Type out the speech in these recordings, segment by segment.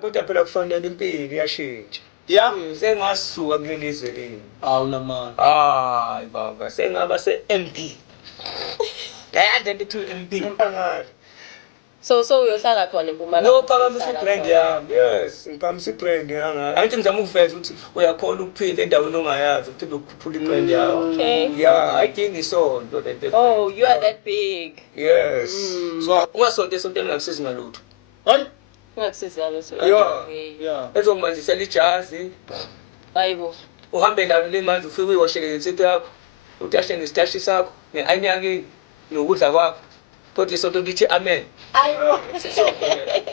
kodwa phela kufanele impilo iyashintsha. Yeah. Sengasuka kuleli izwe leli. Awunamanga. Hayi baba, sengaba se-MP. Ngiyadla to MP phakathi. So uyohlala khona eMpumalanga. No, phakamisa ibrand yami. Yes, ngiphakamisa ibrand yami. Angithi ngizama ukuveza ukuthi uyakhona ukuphila endaweni ongayazi ukuthi ukukhuphula ibrand yakho. Okay. Yeah, I think isonto lento. Oh, you are that big. Yes. So, ungasonto esontweni ngakusizi ngalutho. Hayi. Ungakusizi ngalutho. Yeah. Ezokumanzisela ijazi. Hayibo. Uhambe nalo le manzi ufike uyoshekela insipho yakho. Utashe nesitashi sakho, ne-anyangini, nokudla kwakho. Kodwa isonto lithi amen. Ayibo.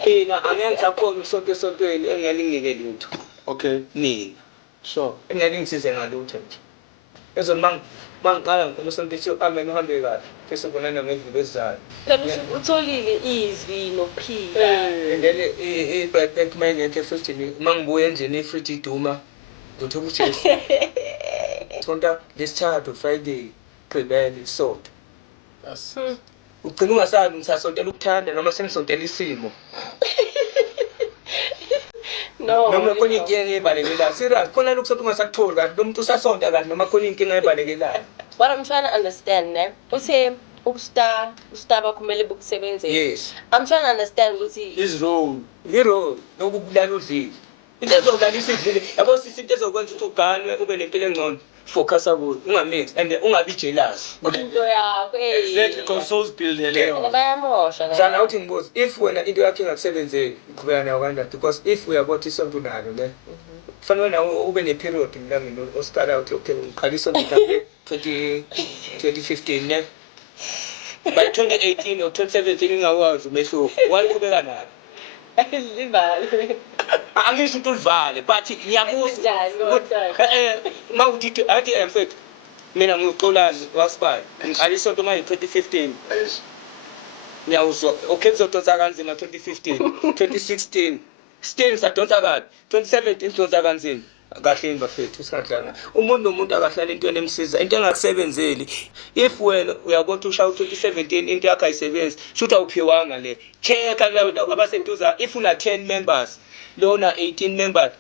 Mina angeke ngisakhona isonto esontweni engingalinginike lutho. Okay. Mina. Sure. Engingangisize ngalutho nje. Ezona mangiqala ngicela isonto lithi amen uhambe kahle. Bese kubonana ngeviki ezayo. Utholile izwi nophila. And then i-backpack manje yethu futhi mangibuya endlini ifriti iduma. Ngithola uJesu. Sonto lesithathu Friday gqibela isonto. Yes. Ugcina ungasazi ngisasontela ukuthanda noma sengisontela isimo. No. Noma khona inkinga ebalekelayo. Serious, khona lokho somuntu ungasakutholi kahle. Lo muntu usasonta kahle noma khona inkinga ebalekelayo. What I'm trying to understand, ne? Uthe ukustaba kumele bukusebenzele. Yes. I'm trying to understand ukuthi His role. Hero nokubulala udlile. Into ezokudlalisa idlile. Yabo sisi into ezokwenza ukuthi uganwe ube nempilo engcono. Focus kuyo. Ungamix and ungabi jealous. into yakho. Exactly, because souls build leyo. Bayamosha. Sana uthi ngibuze if wena into yakho ingakusebenzeli uqhubeka nayo kanjani because if uyabona isonto nalo ne kufanele nawe ube ne period ngilangini ostara uthi okay ngiqalisa ngithathe 2015 ne by 2018 or 2017 ngakwazi umehluko waqhubeka nayo Livale. angisho ukuthi ulivale but ngiyabuza mawuthi athi emfethu mina ngiqolani wasibani ngiqalisa isonto manje 2015 ngiyawuzwa okay ngizodonsa kanzima 2015 2016 still sadonsa kahle 2017 sidonsa kanzima kahle bafethu isikhatlana umuntu nomuntu akahlala into enemsiza into engakusebenzeli if wena uyabona ushaya 2017 into yakho ayisebenzi shothi awuphiwanga le check abasentuza if una 10 members lona 18 members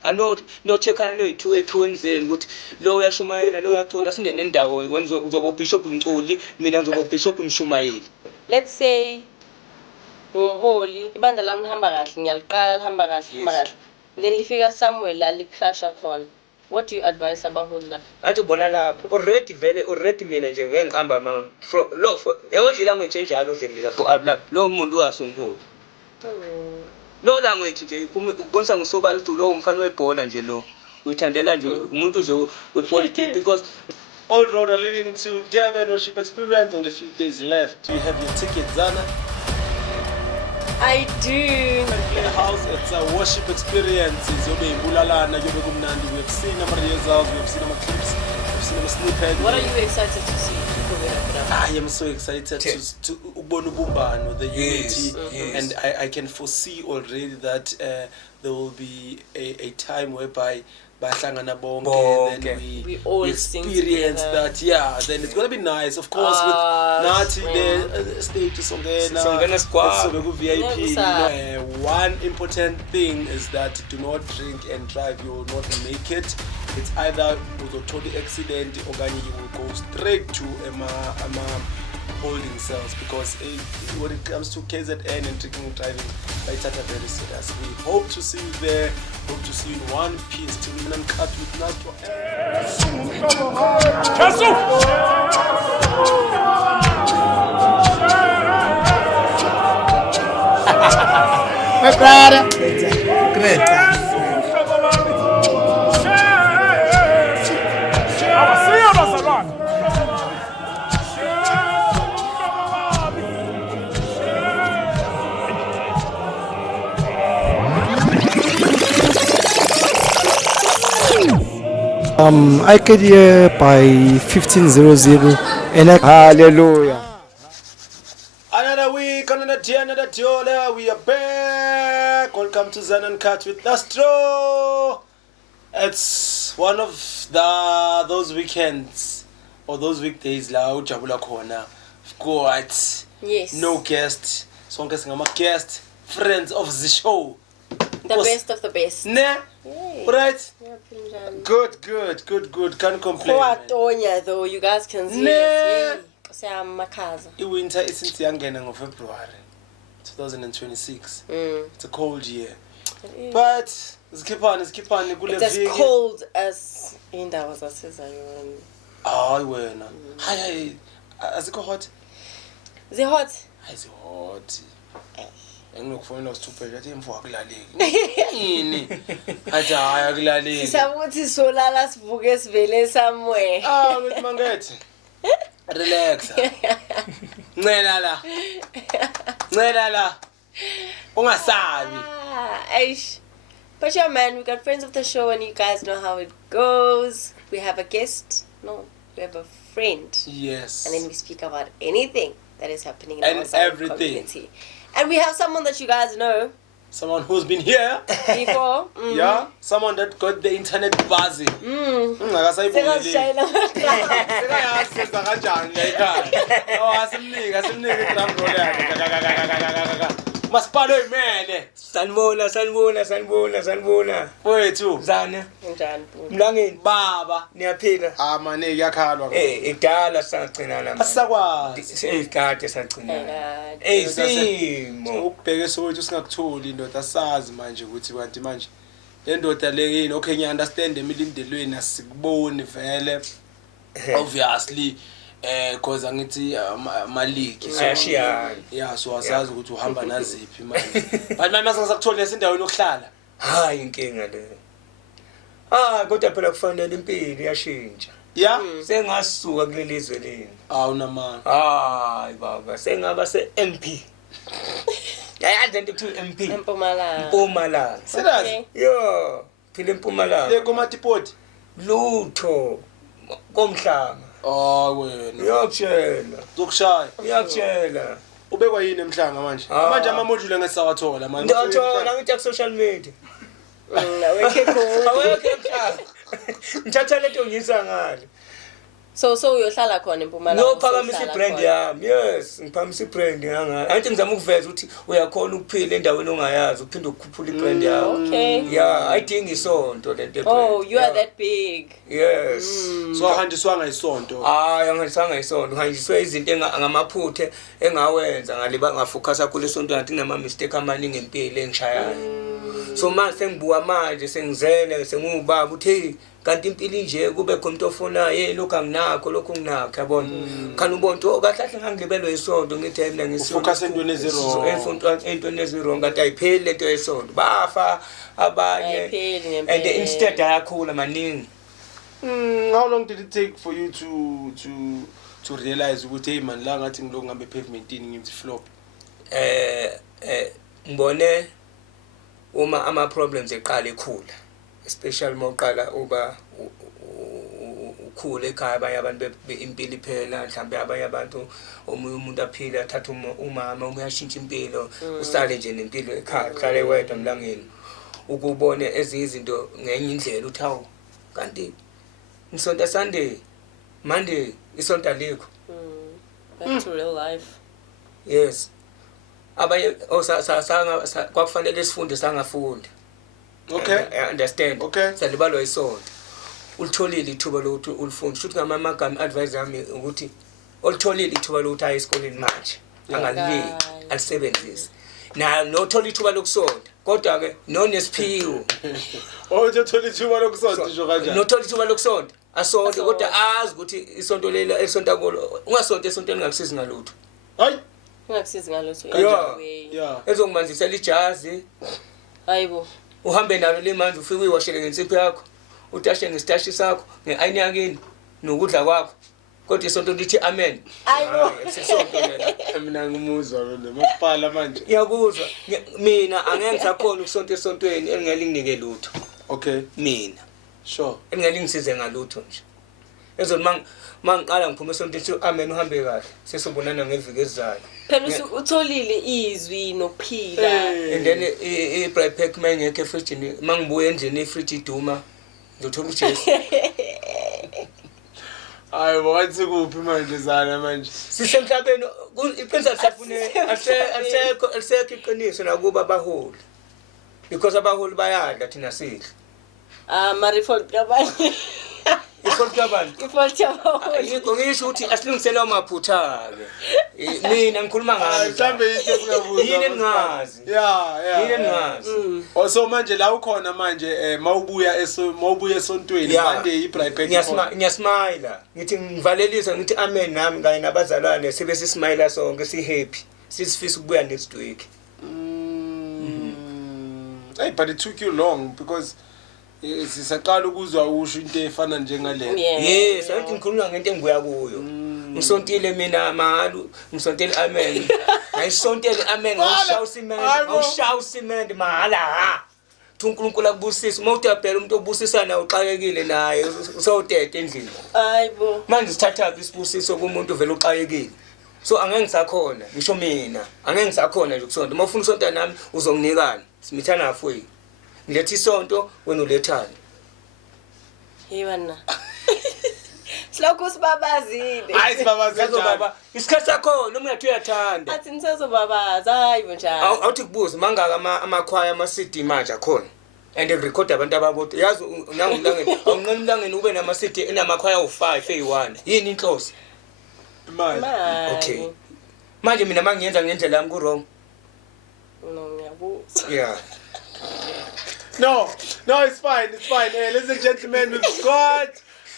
no check no 2 ephwenzeni ukuthi lo uyashumayela lo uyathola singene nendawo wenza uzoba bishop Mculi mina ngizoba bishop Mshumayeli. Let's say ngiholi ibandla lami lihamba kahle ngiyaliqala lihamba kahle. Then lifika somewhere la likhlasha khona. What do you advise abaholi la? Athi ubona lapho already mina nje ngiqamba mama lo yebo nje language enjalo nje for abla lo muntu wasonkulu lo language nje kubonisa ngisobala ukuthi lo umfana webhola nje lo uyithandela nje umuntu nje wepolitics because All road are leading to Durban Worship Experience in a few days left. Do you have your ticket, Zana? I do. Play house, it's a worship experience. Yobe Bulalana, Yobe Gumnandi. We have seen our results, we have seen our clips, we have seen our snippets. What are you excited to see? I am so excited to Ubonu Bumbano, the unity, yes. And I can foresee already that there will be a time whereby Bahlangana Bonke, then we all experience that. Yeah, then it's gonna be nice, of course, with Nati the stages on there now. So VIP. One important thing is that do not drink and drive. You will not make it. It's either with a total accident or you will go straight to holding cells, because when it comes to KZN and drinking and driving, it's very serious. We hope to see you there. Hope to see you in one piece. Till we can cut with Nastro. My brother. Great. I get here by 15:00 and hallelujah. Another week, another day, another Diola. We are back. Welcome to Zen and Cut with Nastro. It's one of those weekends or those weekdays la ujabula khona. Of course. Yes. No guest. Sonke singama guest, friends of the show. The best of the best. Ne? Right? Yeah, Philmjani. Good. Can't complain. Tonya though, you guys can see Ne. us. Yeah, Makaza. I-winter isn't yangena ngo February 2026. It's a cold year. But Skippani kule It's as viki. cold as indawo zaseZion. Hayi wena. Hayi azikho hot. Is it hot? Hayi hot. Enginokufonela usithuphe athi imfu akulaleki. Yini? Athi hayi akulaleki. Sisabuthi solala sivuke sivele somewhere. With mangethi. Relax. Ncela la. Ungasabi. Aish. But yeah, man, we got friends of the show and you guys know how it goes. We have a guest. No, we have a friend. Yes. And then we speak about anything that is happening in And our Zion everything. community. And we have someone that you guys know Someone who's been here. before. Yeah. Someone that got the internet buzzing. Ngakasayibonile. Sekayasiza kanjani la ekhaya. Oh asimnike drum roll yakhe. Masipalo imene. Sanibona. Wethu. Zana, Njani? mlangeni, Baba. niyaphila? Mane kuyakhalwa. Idala sagcinana manje. Asakwazi. Seyikade sagcinana. Simo. Ukubheke sowethu singakutholi indoda asazi manje ukuthi kanti manje le ndoda le yini okay ngiya understand emilindelweni asikuboni vele obviously cause angithi maliki Ayashiyana. yeah so asazi ukuthi uhamba naziphi manje but manje masengisakuthole esindaweni yokuhlala Hayi inkinga le. Kodwa phela kufanele impilo iyashintsha. yeah Sengasuka kulelizwe leni. awunamanga Hayi baba, sengaba se-MP. Yayazi into kuthiwa MP. Mpumalanga. Mpumalanga. serious Yo, phila eMpumalanga. le komatipoti Lutho komhlanga. wena Ngiyakutshela. zokushaya ubekwa yini emhlanga manje manje ama-module ngesawathola manje Ngiyathola ngithi ku-social media. Awekhe khona. Awekho emhlanga. Ngithatha lento ngiyisa ngale. So uyohlala khona eMpumalanga. Ngiyophakamisa i-brand yami. Yes, ngiphakamisa i-brand yami. Angithi ngizama ukuveza ukuthi uyakhona ukuphila endaweni ongayazi uphinde ukukhuphula i-brand yami. Okay. Yeah, ayidingi isonto lento. Oh, you are that big. Yes. so ahanjiswanga isonto Angisanga isonto ngihanjiswe izinto ngamaphuthe engawenza ngafocus kakhulu esonto ngathi nginama mistake amaningi empilo engishayayo. So manje sengibuka manje sengizele sengubaba uthi kanti impilo inje kube khona umuntu ofonayo lokho anginakho lokho nginakho yabona. Khani ubona ukuthi kahle ngangilibelwe isonto ngithi mina ngisonto. Focus entweni eziro. Entweni eziro ngathi ayipheli lento yesonto. Bafa abanye. And instead ayakhula maningi. How long did it take for you to realize ukuthi hey man la ngathi ngiloko ngambe pavementini ngithi flop ngibone uma ama problems eqala ekhula especially mawuqala uba ukhule ekhaya abanye abantu impilo iphela mhlambe abanye abantu omunye umuntu aphila athatha umama uyashintsha impilo usale nje nempilo ekhaya uhlale wedwa emlangeni ukubone ezinye izinto ngenye indlela uthi hawu kanti Sonta Sunday, Monday, isonto alikho. Back to real life. Yes. Abaye kwakufanele sifunde sangafunda. Okay. I understand. Okay. Salibalwa isonto. Ulitholile ithuba lokuthi ulifunde. Futhi ngamagama advice yami ukuthi olitholile ithuba lokuthi aye esikoleni manje. Angalili, alisebenzise. Na nothola ithuba lokusonta. Kodwa ke nonesiphiwo. Uthola ithuba lokusonta nje kanjani? Nothola ithuba lokusonta. Asonto kodwa azi ukuthi isonto lela elisonta kulo ungasonto esontweni ngakusizi ngalutho. Hayi. Ungakusizi ngalutho. Yeah. Ezokumanzisela ijazi. Hayibo. Uhambe nalo lemanje ufike uyiwashele ngensipho yakho. Utashe ngestashi sakho, ngeayini yakini, nokudla kwakho. Kodwa isonto lithi amen. Hayibo. Sisonto lela. Mina ngimuzwa lo masipala manje. Iyakuzwa. Mina angeke ngisakhona ukusonto esontweni engelinginike lutho. Okay. Mina. Sure. Engelingisize ngalutho nje. Ezothi mangiqala ngiphume esontweni sithi amen uhambe kahle. Sesobonana ngeviki ezayo. Phela utholile izwi nokuphila. And then i-bright pack mangekho efridge mangibuye endlini ifridge iduma ngizothola uJesu. Hayi wathi kuphi manje zana manje? Sisemhlabeni iqiniso lisafune alisekho iqiniso nakuba baholi. because abaholi bayadla thina sidla Marifold kabanye. ifault kabani Ifault yabaholi. ngisho ukuthi asilungisela amaphutha ke mina ngikhuluma ngani mhlambe into singabuza yini engazi yini engazi so manje la ukhona manje mawubuya esontweni manje iBrightback ngiyasmile ngithi ngivalelisa ngithi amen nami kanye nabazalwane sibe sismile sonke si happy sisifisa ukubuya next week. Hey, but it took you long because sisaqala ukuzwa usho into efana njengale. Yes, angithi ngikhuluma ngento engibuya kuyo. Ngisontile mina mahalu, ngisontile amen. Ayisontile amen ngishaya usimende mahala ha. uNkulunkulu akubusisa uma uthapela umuntu obusisana uxakekile naye usawutete endlini. Hayibo. Manje sithatha isibusiso kumuntu vele uxakekile. So angeke ngisakhona ngisho mina angeke ngisakhona nje kusonto uma ufuna usonto nami uzonginikana simithana afwe ngilethe isonto wena ulethana yebana silokho sibabazile hayi sibabaza baba isikhathi sakho noma uyathi uyathanda athi nisezobabaza hayibo njalo awuthi kubuza mangaka amakhwaya ama-CD manje akhona and record abantu ababodwa yazi nangumlangeni awunqena umlangeni ube nama-CD enamakhwaya u5 eyi1 yini inhloso imali okay manje mina mangiyenza ngendlela yami ku-wrong no ngiyabuza yeah no it's fine ladies and gentlemen we've got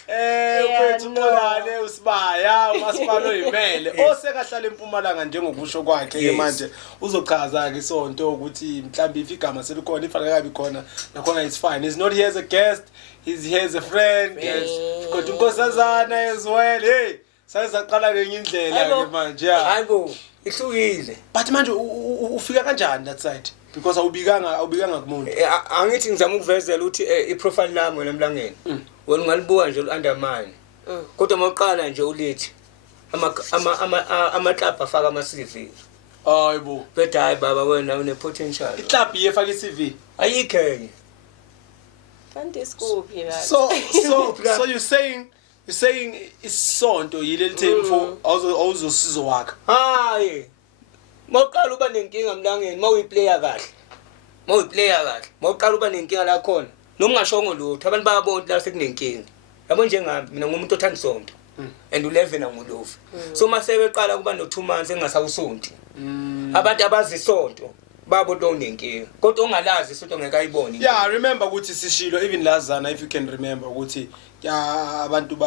uphethu Xolani usibaya umasipala oyimele osekahlala eMpumalanga njengokusho kwakhe ke manje uzochaza ke isonto ukuthi mhlambi ifigama selikhona ifana kabi khona nakhona it's fine he's not here as a guest he's here as a friend kodwa unkosazana as well hey sayizaqala ngenye indlela ke manje hayibo ihlukile but manje ufika kanjani that side because awubikanga kumuntu angithi ngizama ukuvezela ukuthi iprofile lami wena emlangeni wena ungalibuka nje uundermine kodwa mawuqala nje ulithi ama club afaka ama CV hayibo bethu hayi baba wena une potential iclub iyefaka iCV ayikhenye kanti sikuphi la so you're saying isonto yileli theme for awuzosizo wakhe hayi mawuqala uba nenkinga emlangeni mawuyiplayer kahle mawuqala uba nenkinga la khona noma ungashongo lutho abantu bayabona la sekunenkinga yabo njengami mina ngumuntu othanda isonto and 11 angulofu so mase beqala kuba no 2 months engasawusonti abantu abazi isonto babo lo nenkinga kodwa ongalazi isonto ngeke ayibone yeah remember ukuthi sishilo even lazana if you can remember ukuthi abantu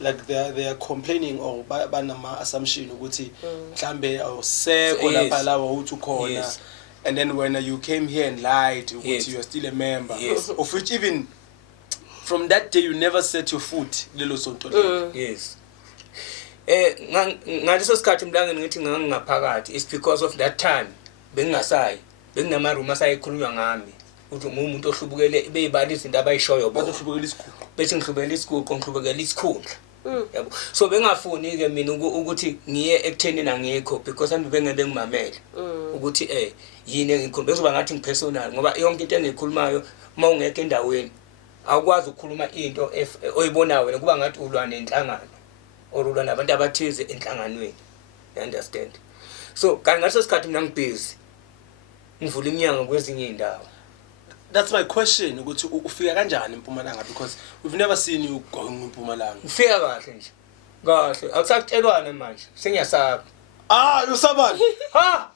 like they are complaining or banama assumption ukuthi mhlambe awusekho lapha lawo uthi ukhona and then when you came here and lied ukuthi you are still a member of which even from that day you never set your foot lelo sonto yes ngaleso sikhathi mlangeni ngithi ngangingaphakathi it's because of that time bengingasayi benginama room asayikhulunywa ngami uthi umuntu ohlubukele beyibali izinto abayishoyo bathi uhlubukela isikhulu bethi ngihlubukela isikhulu ngihlubukela isikhundla yabo so bengafuni ke mina ukuthi ngiye ekutheni nangikho because abantu bengebe ngimamele ukuthi yini engikhuluma bezoba ngathi ngipersonal ngoba yonke into engikhulumayo mawungeke endaweni awukwazi ukukhuluma into oyibonayo wena kuba ngathi ulwa nenhlangano orulwa nabantu abathize enhlanganweni you understand so kanti ngaso sikhathi mina ngibusy ngivula iminyango kwezinye indawo. That's my question ukuthi ufika kanjani eMpumalanga because we've never seen you going eMpumalanga. Ufika kahle nje. Kahle akusakutshelwana manje sengiyasaba. Usabani? Ha!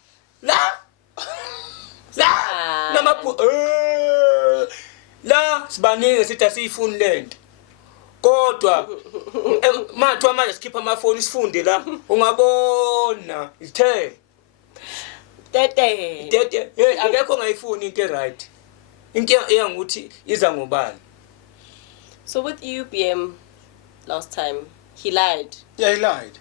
La namapu la sibaningi sithi asifuni lento. Kodwa mathu manje sikhipha amafoni sifunde la ungabona ithe tete hey akekho ngayifuni into right into eyanguthi iza ngobani. So with UBM last time he lied. Yeah, he lied.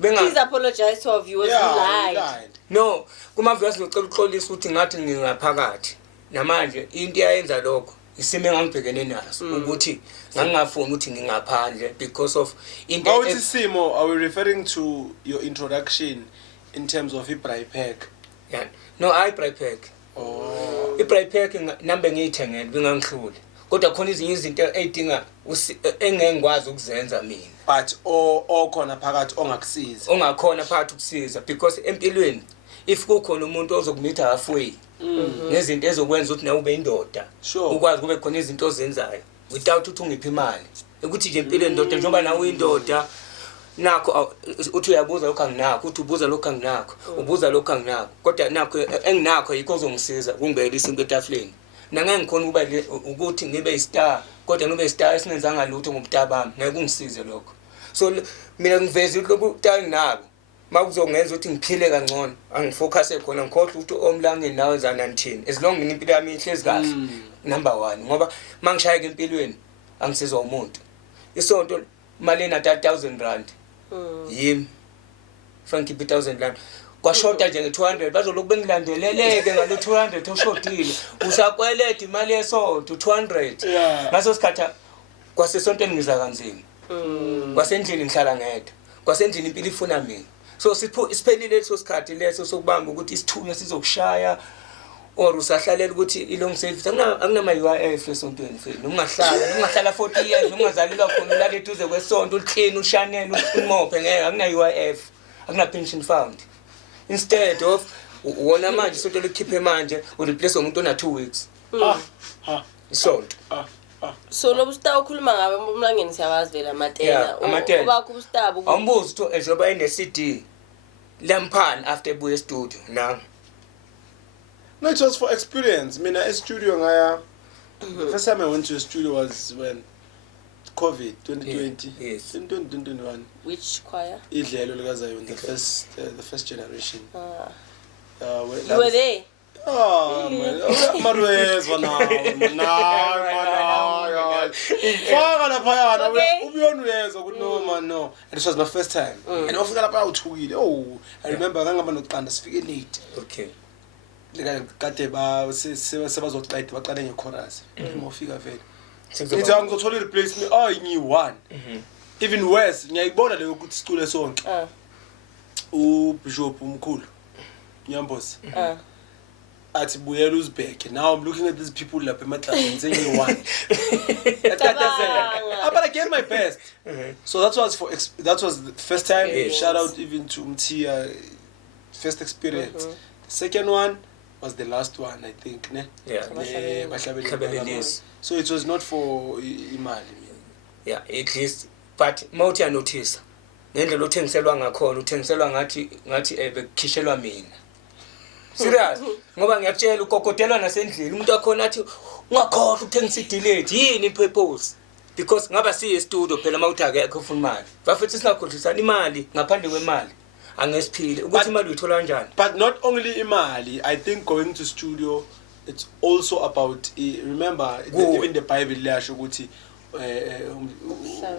Please apologize to our viewers. He lied. No kumaviyasi ngicela uxolisa ukuthi ngathi ngingaphakathi namanje into yayenza lokho isime ngangibhekene naso ukuthi ngangafuni ukuthi ngingaphandle because of into Awuthi simo are we referring to your introduction in terms of iBrightback? Yeah. No iBrightback. iBrightback nambe ngiyithengele bengangihluli. Kodwa khona izinto ezidinga engengikwazi ukuzenza mina. But okhona phakathi ongakusiza. Ongakhona phakathi ukusiza because empilweni if kukhona umuntu ozokumitha halfway ngezinto ezokwenza ukuthi nawe ube indoda ukwazi kube khona izinto ozenzayo without ukuthi ungiphi imali ukuthi nje impilo endoda njengoba nawe uyindoda nakho uthi uyabuza lokho anginakho uthi ubuza lokho anginakho ubuza lokho anginakho kodwa nakho enginakho yikho ozongisiza kungibekela into etafuleni nangeke ngikhona ukuba ukuthi ngibe istar kodwa ngibe istar esingenzanga lutho ngobutaba bami ngeke kungisize lokho so mina ngiveza lokho utali nabo makuzongenza ukuthi ngiphile kangcono angifocus khona ngikhohle ukuthi omlangeni nawe zana nthini as long impilo yami ihlezi kahle number 1 ngoba mangishaya empilweni angisizwa umuntu isonto imali na 3000 rand yimi fanki 1000 rand kwashota nje nge200 bazoloku bengilandeleleke ngalo 200 oshodile usakweleta imali yesonto 200 ngaso sikhatha kwasesontweni ngiza kanzima kwasendlini ngihlala ngedwa kwasendlini impilo ifuna mina so siphelile leso sikhathi leso sokubamba ukuthi isithunywa sizokushaya or usahlalela ukuthi ilong service akunama UIF esontweni mfethu ungahlala 40 years ungazalelwa khona ulale eduze kwesonto uclean ushanele umophe ngeke akuna UIF akuna pension fund instead of wona manje isonto likhiphe manje ureplace umuntu ona 2 weeks isonto so lo busta ukhuluma ngabe umlangeni siyabazi vela amatela ubakho ubustabo awumbuzi to njengoba ene CD lamphani after ebuye studio na no, it was for experience. I mean, a studio ngaya. The first time I went to a studio was when COVID 2020. Yes. In 2021. Which choir? Idlelo likaZayo, the first generation. You were there? Oh man, Marwez now. No. And this was my first time. And often I remember ngangaba sifike late. Okay. Kade sebazoqeda baqale ngechorus ngofika vele ngithi angizothola replacement ngiyi1 even worse ngiyayibona leyo ukuthi sicule sonke uBishop umkhulu Nyambosi athi buyela uzibheke now I'm looking at these people lapha ematlasini sengiyi1 but I gave my best so that was the first time. Shout out even to Mtia, first experience. The second one was the last one, I think, ne? So it was not for imali. Yeah, at least, but mawuthi anotice ngendlela othengiselwa ngakhona uthengiselwa ngathi bekhishelwa mina. Serious ngoba ngiyakutshela ukokodelwa nasendlini umuntu akhona athi ungakhohle ukuthengisa idelete yini purpose because ngaba siye studio phela mawuthi akekho ufuna imali bafuthi singakhohlisana imali ngaphandle kwemali angesiphile ukuthi imali uyithola kanjani. But not only imali, I think going to studio it's also about remember even the Bible lasho ukuthi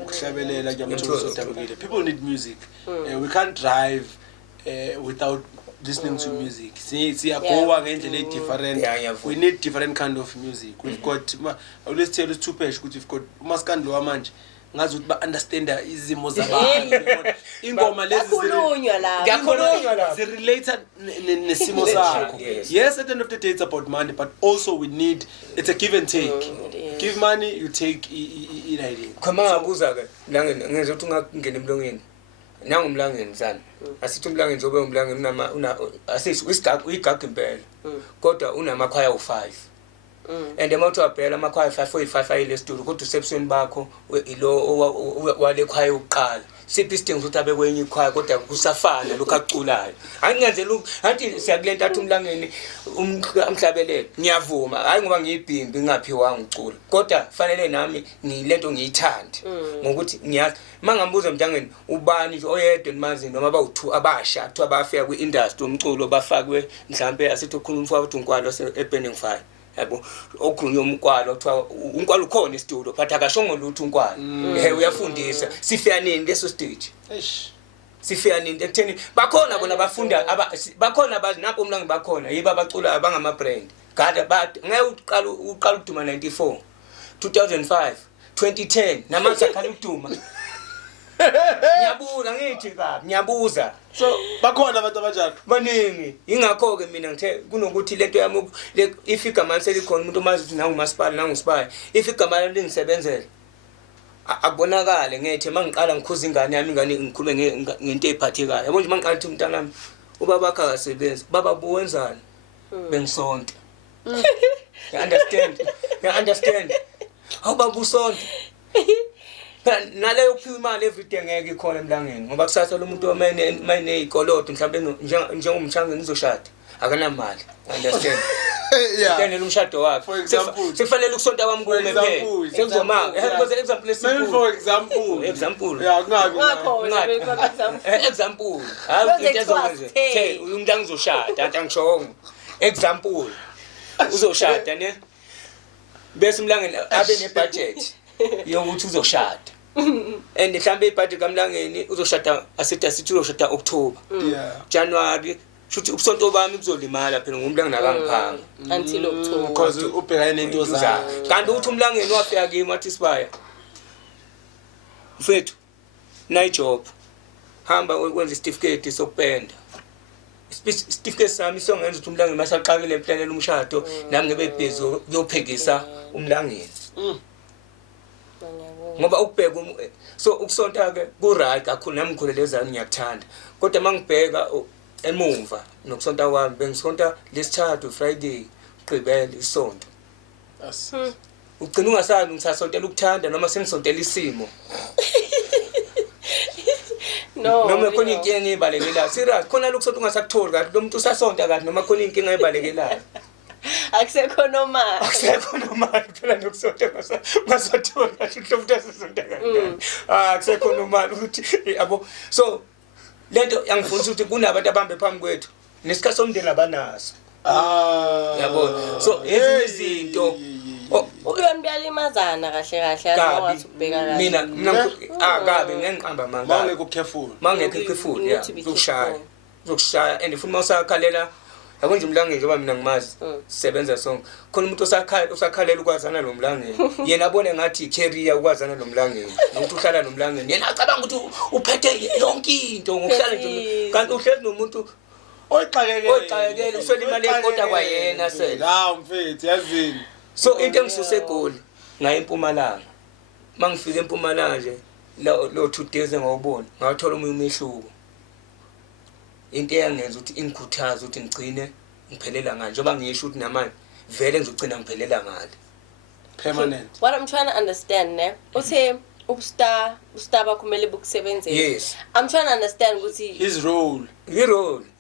ukuhlabelela kuyamthokoza uDavile. People need music. We can't drive without listening to music. Siyagowa ngendlela different. We need different kind of music. We've got I always tell us Tupesh ukuthi we've got umaskandi wa manje ngazi ukuthi ba understand izimo zabantu ingoma lezi ngakhulunywa la they related nesimo sakho. Yes, at the end of the day it's about money, but also we need, it's a give and take. Give money, you take idea. Khoma ngabuza ke la ngenza ukuthi ungangena emlongeni nangumlangeni sana asithi umlangeni njobe umlangeni una asithi uyigaga impela kodwa unamakhwaya u5 and emawuthi wabhela amakhwaya 545 ayile studio kodwa usebuson bakho ilo wale khwaya uqala siphi isidingo ukuthi abe kwenye ikhwaya kodwa kusafana lokho aculayo angenzela anti siyakulenta athi umlangeni umhlabelele ngiyavuma hayi ngoba ngiyibhimbi ngaphiwa ngicula kodwa fanele nami ngilento ngiyithande ngokuthi ngiyazi mangambuza umntangeni ubani nje oyedwa enimazi noma ba2 abasha kuthiwa bafika kwi-industry umculo bafakwe mhlambe asithi ukhuluma umfowethu unkwalo eBurning Fire yabo okhulunywa umkwalo kuthiwa unkwalo ukhona estudio but akashongo lutho unkwalo uyafundisa sifika nini leso stage sifika nini ekutheni bakhona bona abafunda bakhona abazi napho umlangi bakhona yiba abacula abangama brand gada but ngeke uqala uduma 94 2005 2010 namanje akhala ukuduma ngiyabuza ngithi kabi ngiyabuza so bakhona abantu abanjalo baningi ingakho ke mina ngithe kunokuthi lento yami ifigama selikhona umuntu omazi ukuthi nangumasipala nangusipaya ifigama lengisebenzela akubonakala ngethe mangiqala ngikhuza ingane yami ingane ngikhulume ngento eziphathekayo yabo nje mangiqala ukuthi umntanami ubaba wakhe akasebenzi baba buwenzani bengisonto you understand how baba usonto naleyo uphiwa imali everyday ngeke ikhona emlangeni ngoba kusasa lo muntu mayine ikolodo mhlambe njengomchanga nizoshada akanamali understand Yeah. Then umshado wakhe For example, sekufanele ukusonta kwami kume phela sengizoma because example maybe for example. Yeah, example hayi into ezokwenza umuntu angizoshada anti angishongo example uzoshada ne bese umlangeni abe nebudget yokuthi uzoshada and mhlambe ibudget kamlangeni uzoshada asithi uzoshada October January shuthi ubusonto bami kuzolimala phela ngumlangeni akangiphanga until October because ubhekane nento zakhe kanti uthi umlangeni wafika kimi wathi Sibaya mfethu nayi job hamba ukwenza certificate sokupenda certificate sami songenza ukuthi umlangeni masaqakile emplanela umshado nami ngibe busy uyophekisa umlangeni ngoba ukubheka so ukusonta ke ku right kakhulu nami ngikhulelezana ngiyakuthanda kodwa mangibheka emumva nokusonta kwami bengisonta lesithathu Friday ugqibele isonto ugcina ungasazi ngisasontela ukuthanda noma sengisontela isimo noma khona inkinga ezibalekelayo serious khona lokusonta ungasakutholi kahle lo muntu usasonta kahle noma khona inkinga ezibalekelayo akusekho normal phela nokusonta ngasatholi kahle umuntu asasonta kahle akusekho normal ukuthi yabo so lento yangifundisa ukuthi kunabantu abambe phambi kwethu nesikhathi somndeni abanaso yabo so izinto uyanibyalimazana kahle yazi ukubheka kahle mina akabe ngiqamba manga mangeke careful yeah zokushaya and futhi mawusakhalela yabo nje umlangeni njengoba mina ngimazi sisebenza sonke khona umuntu osakhalela ukwazana nomlangeni yena abone ngathi icareer ukwazana nomlangeni nokuthi uhlala nomlangeni yena acabanga ukuthi uphethe yonke into ngokuhlala nje kanti uhlezi nomuntu oyixakekele uswela imali ekhoda kwayena la mfethu yazini so into engisuse eGoli ngaye eMpumalanga mangifika eMpumalanga nje lo 2 days ngawubona ngawathola umuntu umehluko into eyangenza ukuthi ingikhuthaze ukuthi ngicine ngiphelela ngale njengoba ngisho ukuthi namanje vele ngizogcina ngiphelela ngale permanent what I'm trying to understand ne uthe ubstar bakumele bukusebenzele yes I'm trying to understand ukuthi his role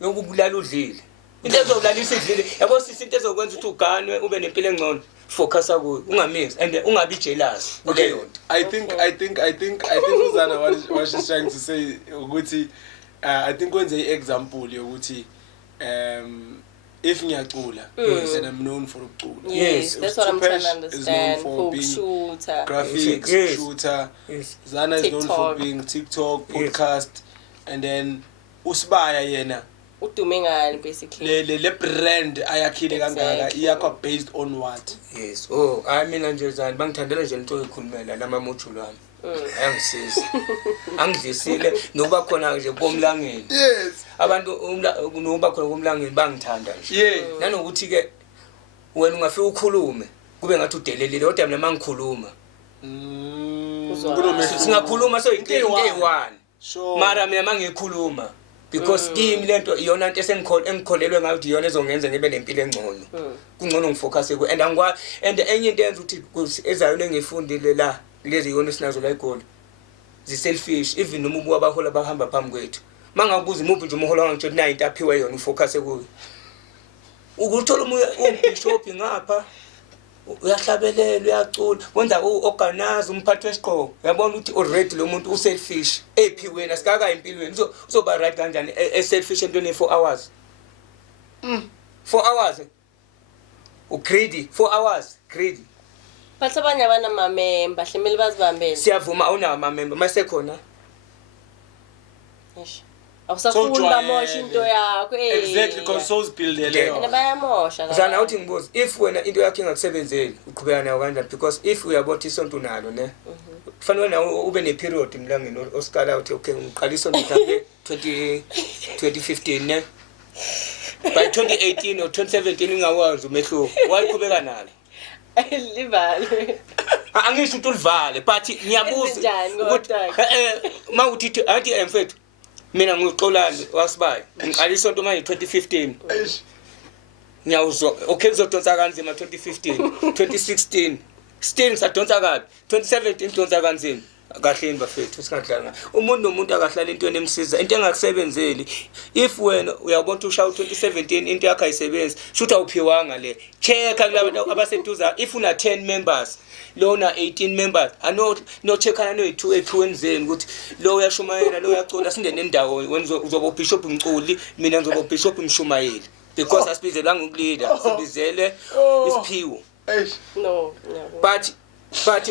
yokubulala udlile into ezokulalisa idlile yabo sisi into ezokwenza ukuthi uganwe ube nempilo engcono focus kuyo ungamix and ungabi jealous kuleyo nto I think Uzana what she's trying to say ukuthi I think wenze example yokuthi if ngiyacula and I'm known for ukucula yes that's what I'm trying to understand for shooter graphics shooter Zana is known for being TikTok podcast and then uSibaya yena udume ngani basically le brand ayakhile kangaka iyakho based on what yes mina nje Zana bangithandela nje into ekhulumela lama module wami angidlisile noba khona nje komlangeni yes abantu noba khona komlangeni bangithanda nje nanokuthi ke wena ungafika ukhulume kube ngathi udelelile kodwa mina mangikhuluma singakhuluma so into eyi-1 mara mina mangikhuluma because kimi lento iyona into engikholelwe ngayo ukuthi iyona ezongenza ngibe nempilo engcono kungcono ngifocus ku and enye into yenza ukuthi ezayona engifundile la lezi yona sinazo la eGoli zi-selfish even noma ubuka abahola bahamba phambi kwethu mangakubuza imuphi nje umholo wangitshela nayo into aphiwe yona ufocus kuyo ukuthola umbishop ngapha uyahlabelela uyacula wenza uorganize umphathi wesiqhoko yabona ukuthi already lo muntu uselfish ephiweni asikaka empilweni uzoba right kanjani selfish entweni 4 hours 4 hours greedy 4 hours greedy Bathi abanye abana mamember hlemeli bazibambele. Siyavuma awunawo amamember masekhona. Eish. Awusafuni bamosha into yakho Exactly consoles build leyo. Yena bayamosha la. Zana uthi ngibuza if wena into yakho ingakusebenzeli uqhubeka nayo kanjani because if uyabothi isonto nalo ne kufanele nawe ube ne period emlangeni osikala uthi okay ngiqalisa mhlambe 2015 ne by 2018 or 2017 ingawazi umehluko wayiqhubeka nalo livale angisho ukuthi ulivale but ngiyabuza ukuthi mawuthi athi mfethu mina nguXolani waSibaya ngiqala isonto manje 2015 ngiyawuzwa okay ngizodonsa kanzima 2015 2016 still ngisadonsa kabi 2017 ngidonsa kanzima kahleni bafethu singadlanga umuntu nomuntu akahlala into enemsiza into engakusebenzeli if wena uyabona ushawa 2017 into yakhe ayisebenzi shothi awuphiwanga le check kulabo abaseduza if una 10 members lona 18 members no checkana no2 ephiwenzeni ukuthi lo uyashumayela lo uyacula sindene indawo wena uzoba bishop Mculi mina ngizoba bishop Mshumayeli because asibizelanga ukulida sibizele isiphiwo No. but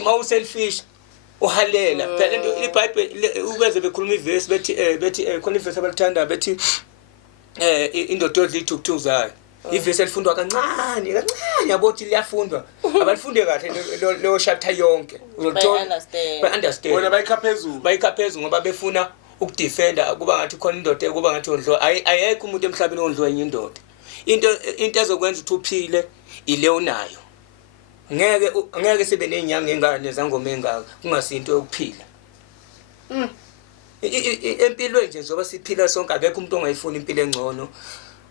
ma selfish uhalela phela into iBhayibheli ubeze bekhuluma iverse bethi khona iverse abalithanda bethi indoda odlithi ukuthuzayo iverse elifundwa kancane yabothi liyafundwa abalifunde kahle lo chapter yonke uzothola understand wena bayikhaphezulu ngoba befuna ukudefenda kuba ngathi khona indoda kuba ngathi ondlo ayekho umuntu emhlabeni ondlo enye indoda into ezokwenza ukuthi uphile ile unayo ngeke sibe nenyanga engane zangoma engaka kungasinto yokuphila empilweni nje njoba siphila sonke akekho umuntu ongayifuna impilo engcono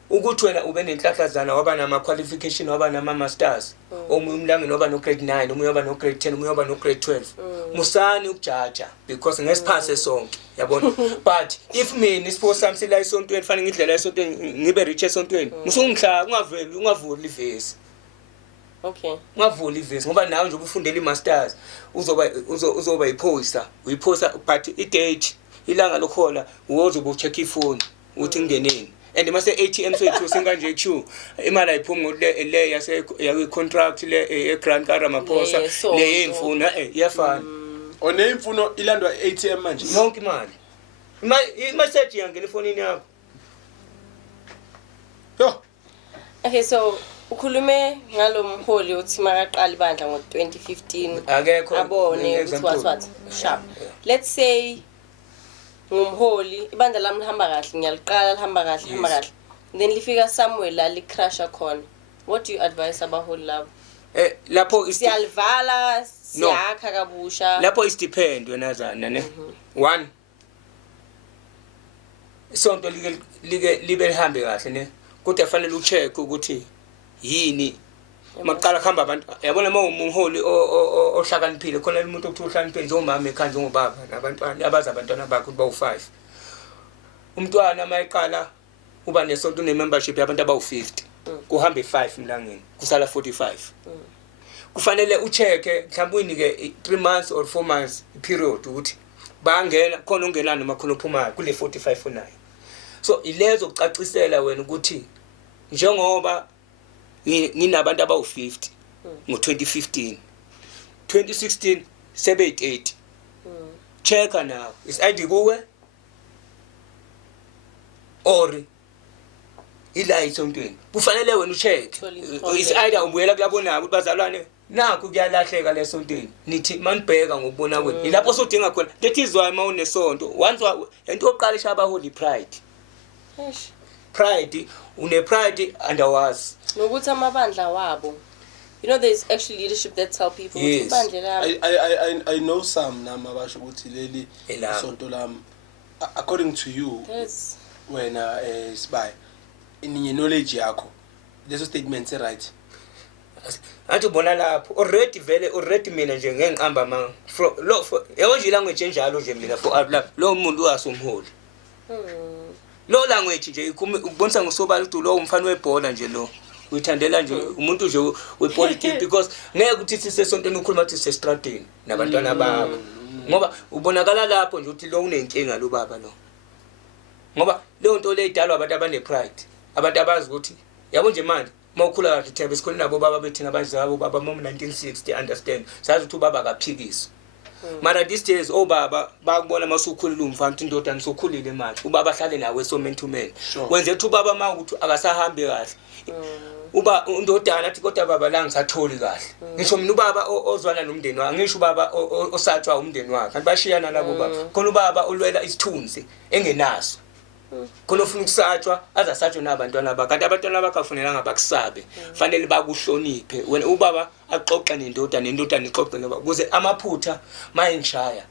ukuthi wena ube nenhlahlazana waba nama qualification waba nama masters omunye umlange noba no grade 9 omunye waba no grade 10 omunye waba no grade 12 musani ukujaja because ngesiphase sonke yabona but if mina isipho sami sila isontweni fanele ngidlela isontweni ngibe rich esontweni musungihla ungavuli ivesi. Okay. Ngavula ivesi ngoba nawe nje ubufundela imasters uzoba iphoyisa uyiphoyisa but idate ilanga lokhola uzobe ucheck ifoni uthi ngingeneni and mase ATM sethu singanje q imali ayiphumi ngole yase contract le Grand Ramaphosa le yemfuno iyafana onemfuno ilandwa ATM manje yonke imali message yangena efonini yakho yo. Okay, so ukhulume ngalo mholi uthi makaqala ibandla ngo2015 akekho abone ukuthi what sharp. Let's say ngumholi ibandla lami lihamba kahle ngiyaliqala lihamba kahle then lifika somewhere la licrasha khona. What do you advise abaholi labo? Lapho siyalivala siyakha kabusha lapho is depend wenazana ne one isonto libe lihambe kahle ne kodwa fanele ucheck ukuthi yini maqala khamba abantu yabona umholi ohlakaniphile khona umuntu okuthi uhlakaniphile njengomama ekhaya njengobaba nabantwana abaza abantwana bakhe ba5 umntwana mayiqala uba nesonto membership yabantu abawu50 kuhambe 5 emlangeni kusala 45 kufanele uchecke mhlawumbe uyinike 3 months or 4 months period ukuthi bangena khona ungenani noma khona uphumayo kule 45 onayo so ilezo ucacisela wena ukuthi njengoba nginabantu abawu50 ngo2015 2016 78 checka now is ID kuwe or ila isontweni kufanele wena ucheck is either ubuyela kulabona ukuthi bazalwane nakho kuyalahleka lesontweni nithi manibheka ngokubona kwenu ilapho sodinga khona that is why mawunesonto once into oqala ishaba holy pride pride une pride underwas nokuthi amabandla wabo there's actually leadership that tell people yes. I know some nama basho ukuthi leli sonto lami according to you yes wena Sibaya in knowledge yakho leso statement right athi ubona lapho already mina nje ngenqamba ma yabo nje language enjalo nje mina for lo muntu wasomholi lo language nje ukubonisa ngosobala ukuthi lo umfana webhola nje lo uyithandela nje umuntu nje wepolitics because ngeke ukuthi sisesontweni ukhuluma ukuthi sesistradeni nabantwana bakho ngoba ubonakala lapho nje ukuthi lo unenkinga lo baba lo ngoba le nto le idalwa abantu abane pride abantu abazi ukuthi yabo nje manje mawukhula kahle thebe sikhona nabo baba bethina abazabo baba mom 1960 understand sazi ukuthi ubaba akaphikiswa mara these days obaba bakubona masukhulile umfana ukuthi indoda nisokhulile manje ubaba ahlale nawe so man to man wenze ukuthi ubaba mawukuthi akasahambe kahle uba undodana athi kodwa baba la ngisatholi kahle ngisho mina ubaba ozwana nomndeni wakhe ngisho ubaba osathwa umndeni wakhe kanti bashiyana labo baba khona ubaba olwela isithunzi engenaso khona ufuna ukusatshwa azasatshwe nabantwana bakhe kanti abantwana bakhe afanelanga bakusabe fanele bakuhloniphe wena ubaba axoxe nendodana ixoxe ngoba kuze amaphutha mayengishaya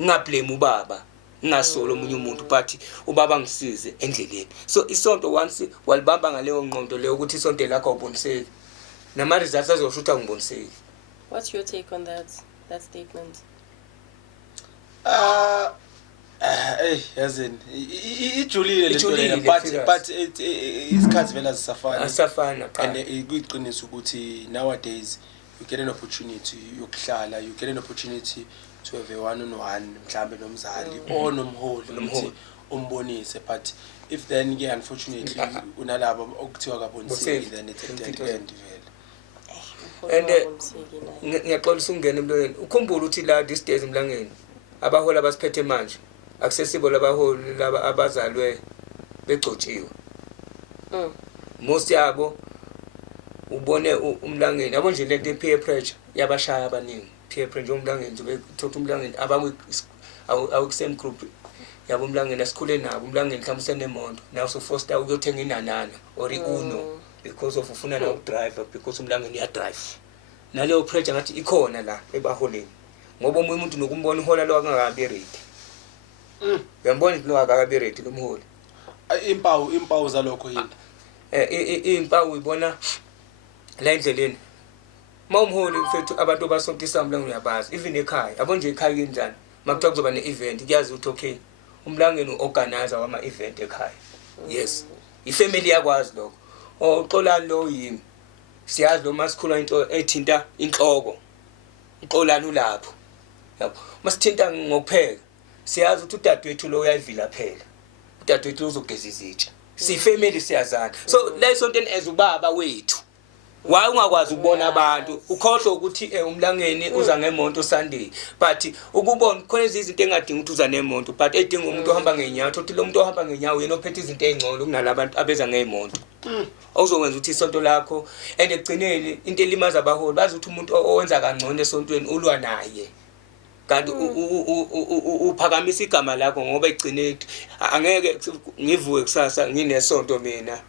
ngingablame ubaba ngasolo omunye umuntu but ubaba ngisize endleleni. So isonto once walibamba ngaleyo ngqondo leyo ukuthi isonto lakho awuboniseki nama results azosho ukuthi angiboniseki. What's your take on that statement? Yazini ijulile lento leyo but isikhathi vela asafana and kuyiqiniso ukuthi nowadays you get an opportunity yokuhlala, you get an opportunity to have a one-on-one mhlambe nomzali or nomholi ukuthi umbonise, but if then unfortunately unalabo okuthiwa kaboniseki then it's a dead end vele. And ngiyaxolisa ungena emlonyeni ukhumbula ukuthi la these days emlangeni abaholi abasiphethe manje accessible abaholi laba abazalwe begcotshiwe. Most yabo ubone umlangeni yabo nje lento peer pressure yabashaya abaningi. Peer pressure umlangeni nje bethatha umlangeni awu same group yabo umlangeni asikhule nabo umlangeni mhlawumbe senemoto nawe so forced ukuyothenga inanana or iuno because of ufuna na driver because umlangeni ya drive. Naleyo pressure ngathi ikhona la ebaholeni ngoba umuntu nokumbona ihola lo akangakabi ready. Uyambona into lo akakabi ready lo mholi. Impawu zalokho yini? Impawu ibona la endleleni. Mawumholi mfethu abantu basontisa umlangeni uyabazi even ekhaya yabo nje ekhaya kanjani makuthiwa kuzoba ne-event kuyazi ukuthi okay umlangeni uorganizer wama event ekhaya. Yes ifamily yakwazi lokho. Uxolani lo yimi siyazi lo masikhuluma into ethinta inhloko uxolani ulapho yabo masithinta ngokupheka siyazi ukuthi udadewethu lo uyayivila phela udadewethu uzogeza izitsha sifamily siyazana. So lesonto ezubaba wethu why ungakwazi ukubona abantu ukhohlwa ukuthi umlangeni uza ngemonto Sunday but ukubona khona izinto engadingi ukuthi uza nemonto but edinga umuntu ohamba ngenyawo uthi lo muntu ohamba ngenyawo yena ophethe izinto ezingcono kunalabantu abeza ngemonto. Awuzokwenza ukuthi isonto lakho and egcineni into elimaza abaholi bazi ukuthi umuntu owenza kangcono esontweni ulwa naye kanti uphakamisa igama lakho ngoba egcineni angeke ngivuke kusasa nginesonto mina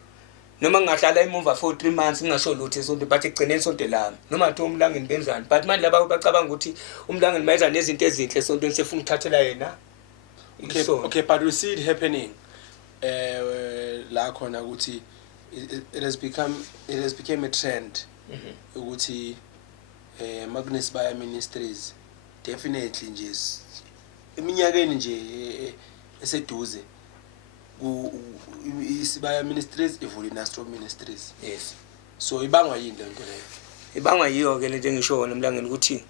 noma ngingahlala emuva for 3 months ngingasho lutho esonto but egcineni sonto lami noma thi umlangeni benzani but manje laba bacabanga ukuthi umlangeni mayeza nezinto ezinhle esontweni sefuna ukuthathela yena. Okay, but we see it happening la khona ukuthi it has become a trend ukuthi Magnus Baya Ministries definitely nje eminyakeni nje eseduze Isibaya Ministries ivula iNastro Ministries. Yes. So ibangwa yini lento leyo? Ibangwa yiyo ke lento engisho wona emlangeni ukuthi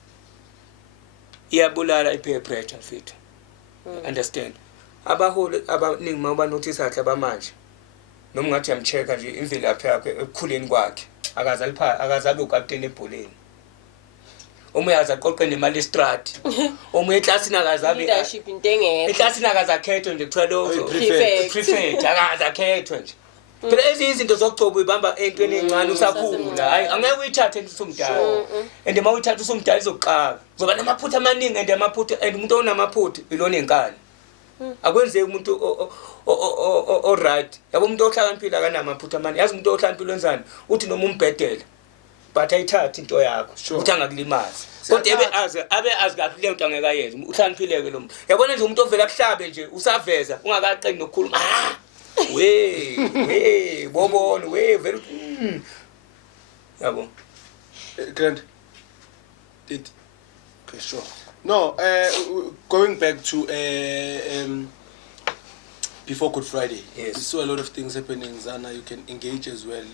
iyabulala ipeer pressure mfethu. Understand? Abaholi abaningi mawuba notice akhe abamanje noma ngathi yamcheka nje imvelaphi yakhe ekukhuleni kwakhe akazabe ukapteni ebholeni. Omuyaza aqoqe nemali estrati omunye eclassini akazabe leadership into engekho eclassini akazakhethwe nje kuthiwa lo prefect akazakhethwe nje phela izinto zokugcoba ibamba entweni encane usakhula hayi angeke uyithathe usumdala and uma uyithatha usumdala izoqhaka zoba namaphutha amaningi and amaphutha and umuntu onamaphutha ilona enkani akwenzeki umuntu o right yabo umuntu ohlakaniphile akanamaphutha amaningi yazi umuntu ohlakaniphile wenzani uthi noma umbhedela but ayithatha into yakho ukuthi angakulimazi kodwa abe azi kahle le nto angeke ayenze uhlaniphileke lo muntu yabona nje umuntu ovela kuhlabe nje usaveza ungakaqedi nokukhuluma we bobona we very yabo grand did okay sure no going back to before Good Friday. Yes. We saw a lot of things happening Zana you can engage as well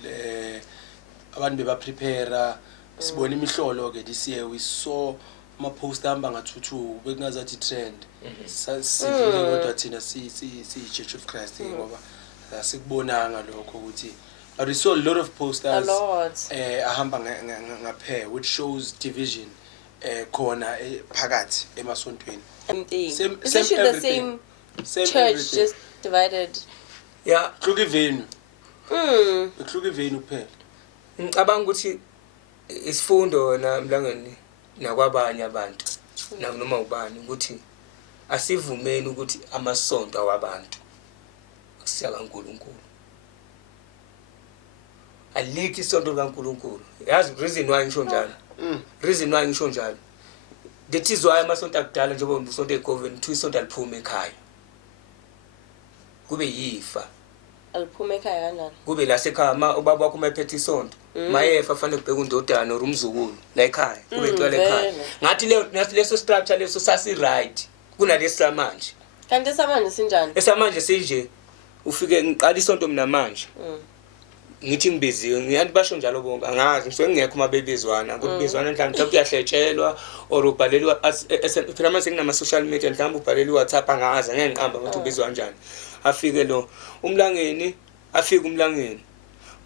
abantu beba prepare sibona imihlolo ke this year we saw ama post amba ngathuthu bekungazathi trend sasifike kodwa thina si Church of Christ ngoba asikubonanga lokho ukuthi but we saw a lot of posters ahamba ngaphaya which shows division khona phakathi emasontweni especially the same church everything. Just divided yeah hluka venue hluka venue kuphela. Ngicabanga ukuthi isifundo wena mlangeni nakwabanye abantu noma ubani ukuthi asivumeni ukuthi amasonto awabantu akusiya kaNkulunkulu alikho isonto kaNkulunkulu yazi reason why ngisho njalo reason why ngisho njalo that is why amasonto akudala njengoba usonto eGovern thu isonto aliphume ekhaya kube yifa aliphume ekhaya kanjani kube la sekhaya ubaba wakho mephethe isonto mayefa fanele kubheka undodana or umzukulu la ekhaya kube icala ekhaya ngathi leso structure leso sasi right kunalesi samanje kanti esamanje sinjani esamanje sinje ufike ngiqala isonto mina manje ngithi ngibiziwe ngiyathi basho njalo bonke angazi ngisuke ngekho mabebizwana ukuthi bizwana mhlawumbe kuyahletshelwa or ubhalelwa phela manje kunama social media mhlawumbe ubhalelwa WhatsApp angazi ngeke ngiqamba ukuthi ubizwa kanjani afike lo umlangeni afike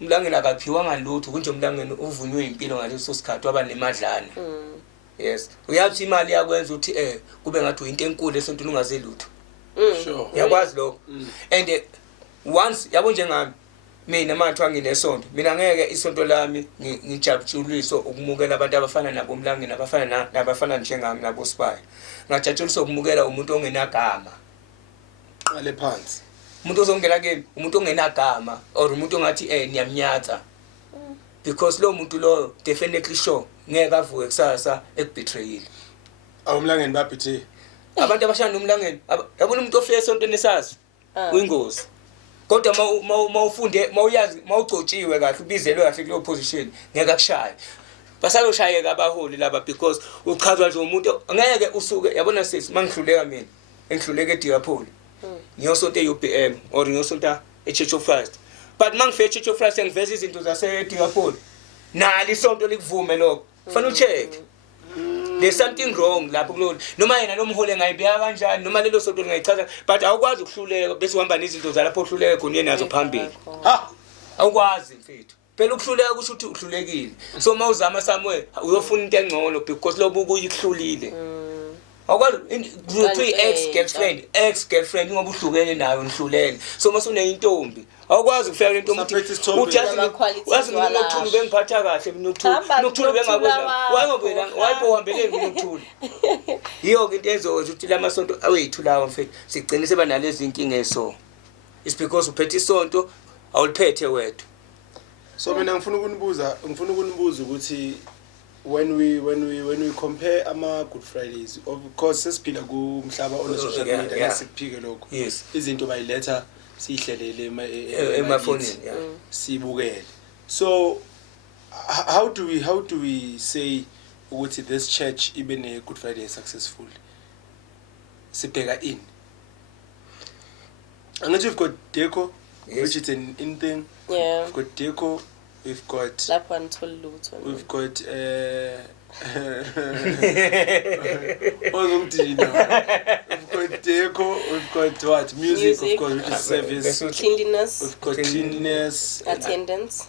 umlangeni akaphiwa ngalutho kunje umlangeni uvunywe impilo ngaleso sikhathi waba nemadlana yes uyathi imali yakwenza ukuthi kube ngathi uyinto enkulu esontweni ungazelutho sure yakwazi lokho and once yabo njengami mina manje nginesonto mina ngeke isonto lami ngijabuliso ukumukela abantu abafana nabo umlangeni abafana njengami nabo spy ngajatshulisa ukumukela umuntu ongenagama qale phansi umuntu ozongela kimi umuntu ongenagama or umuntu ongathi niyamnyatha because lo muntu lo definitely sure ngeke avuke kusasa ekubethrayile awumlangeni babethe abantu abashana nomlangeni yabona umuntu ofike esontweni esazi uyingozi kodwa mawufunde mawuyazi mawugcotshiwe kahle ubizelwe kahle kuleyo position ngeke akushaya basaloshayeka abaholi laba because uchazwa nje umuntu ngeke usuke yabona sisi mangihluleka mina engihluleka eDiapoli ngiyosonto eUPM or ngiyosonto eChurch of Christ but mangifike eChurch of Christ ngiveza izinto zaseDiapoli nali isonto likuvume lokho kufanele ucheck there's something wrong lapho kulona noma yena nomholi engayibeka kanjani noma lelo sonto lingayichaza but awukwazi ukuhluleka bese uhamba nezinto zalapho uhluleka khona yenazo phambili awukwazi mfethu phela ukuhluleka kusho ukuthi uhlulekile so mawuzama somewhere uyofuna into engcono because lobu kuyikuhlulile awukwazi ukuthi ex girlfriend ngoba uhlukene nayo nihlulene so masune intombi awukwazi ukufika into umuntu uthi nokuthula bengiphatha kahle nokuthula bengakwenza wayibo uhambeleni nokuthula yiyo ke into ezoza ukuthi lamasonto awethu lawo mfethu sigcine seba nalezi inkinga eso it's because uphethe isonto awuliphethe wedwa so mina ngifuna ukunibuza ukuthi when we compare ama Good Fridays of course sesiphila kumhlaba on social media ngesiphike lokho izinto bayiletha sihlelele emafonini sibukele so how do we say ukuthi this church ibe ne Good Friday successful sibheka in angathi we've got deco which is an in thing we've got deco we've got we've got we've got deco, we've got what? Music. Of course, which is service. Cleanliness. We've got cleanliness. Attendance.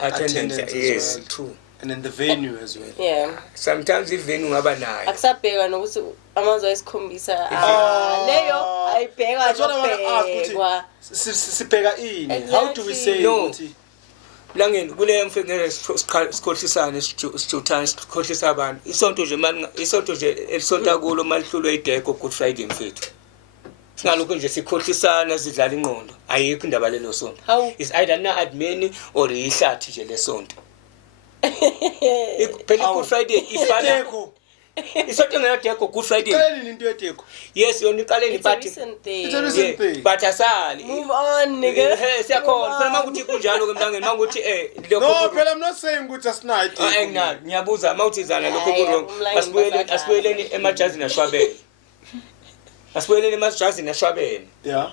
Yes, well. true. And then the venue as well. Yeah. Sometimes if venue ngaba nayo. Akusabheka nokuthi amazwe esikhombisa leyo ayibheka nokubhekwa. Sibheka ini. How do we say ukuthi Mlangeni kule mfengele sikhohlisana sijutana sikhohlisa abantu isonto nje elisonta kulo malihlulwe ideko Good Friday mfethu singalokho nje sikhohlisana sidlala ingqondo ayikho indaba lelo sonto is either na admin or ihlathi nje lesonto phela Good Friday ifana isonto ngeyodeko Good Friday kaleni into yedeko yes yona iqaleni but asali move on nigga siyakhona phela manguthi kunjalo ke mlangeni manguthi no phela I'm not saying ukuthi asinayo ideko ngiyabuza mawuthi zana lokho kurong asibuyeleni emajazini ashwabene yeah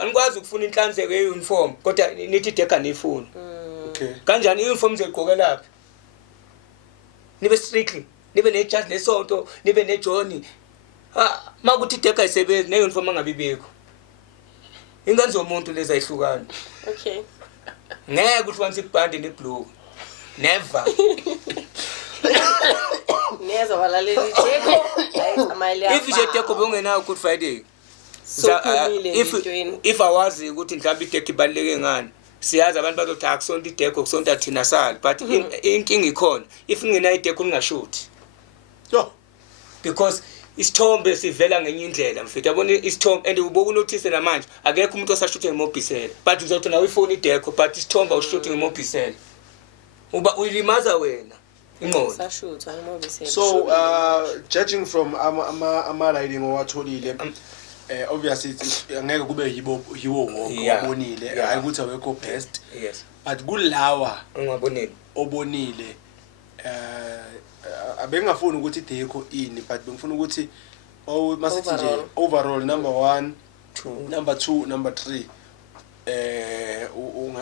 anikwazi ukufuna inhlanzeko yeuniform kodwa nithi deka nifuna okay kanjani iuniform zegqokelaphi nibe strictly nibe nejazi lesonto nibe nejoni makuthi deka isebenzi neuniform angabibekho ingane zomuntu lezi ayihlukana okay ngeke uhlukanise ibhande neblue never neza walaleli deko ayithamayela if je deko bongenayo Good Friday if awazi ukuthi mhlawumbe ideko ibaleke ngani siyazi abantu bazothi akusonto ideko kusonto thina sali but inkinga ikhona if ngina ideko ningashuthi yo because isithombe sivela ngenye indlela mfethu yabona isithombe and uboku notice namanje akekho umuntu osashuthe ngemobhisela but uzothi nawe ifoni ideko but isithombe awushuthe ngemobhisela uba uyilimaza wena ingqondo sashutha ngemobhisela so judging from ama riding owatholile obviously angeke kube yiwo wonke obonile hayi ukuthi awekho best yes but kulawa ungabonile obonile abengafuni ukuthi idekho ini but bengifuna ukuthi masithi nje overall number 1 number 2 number 3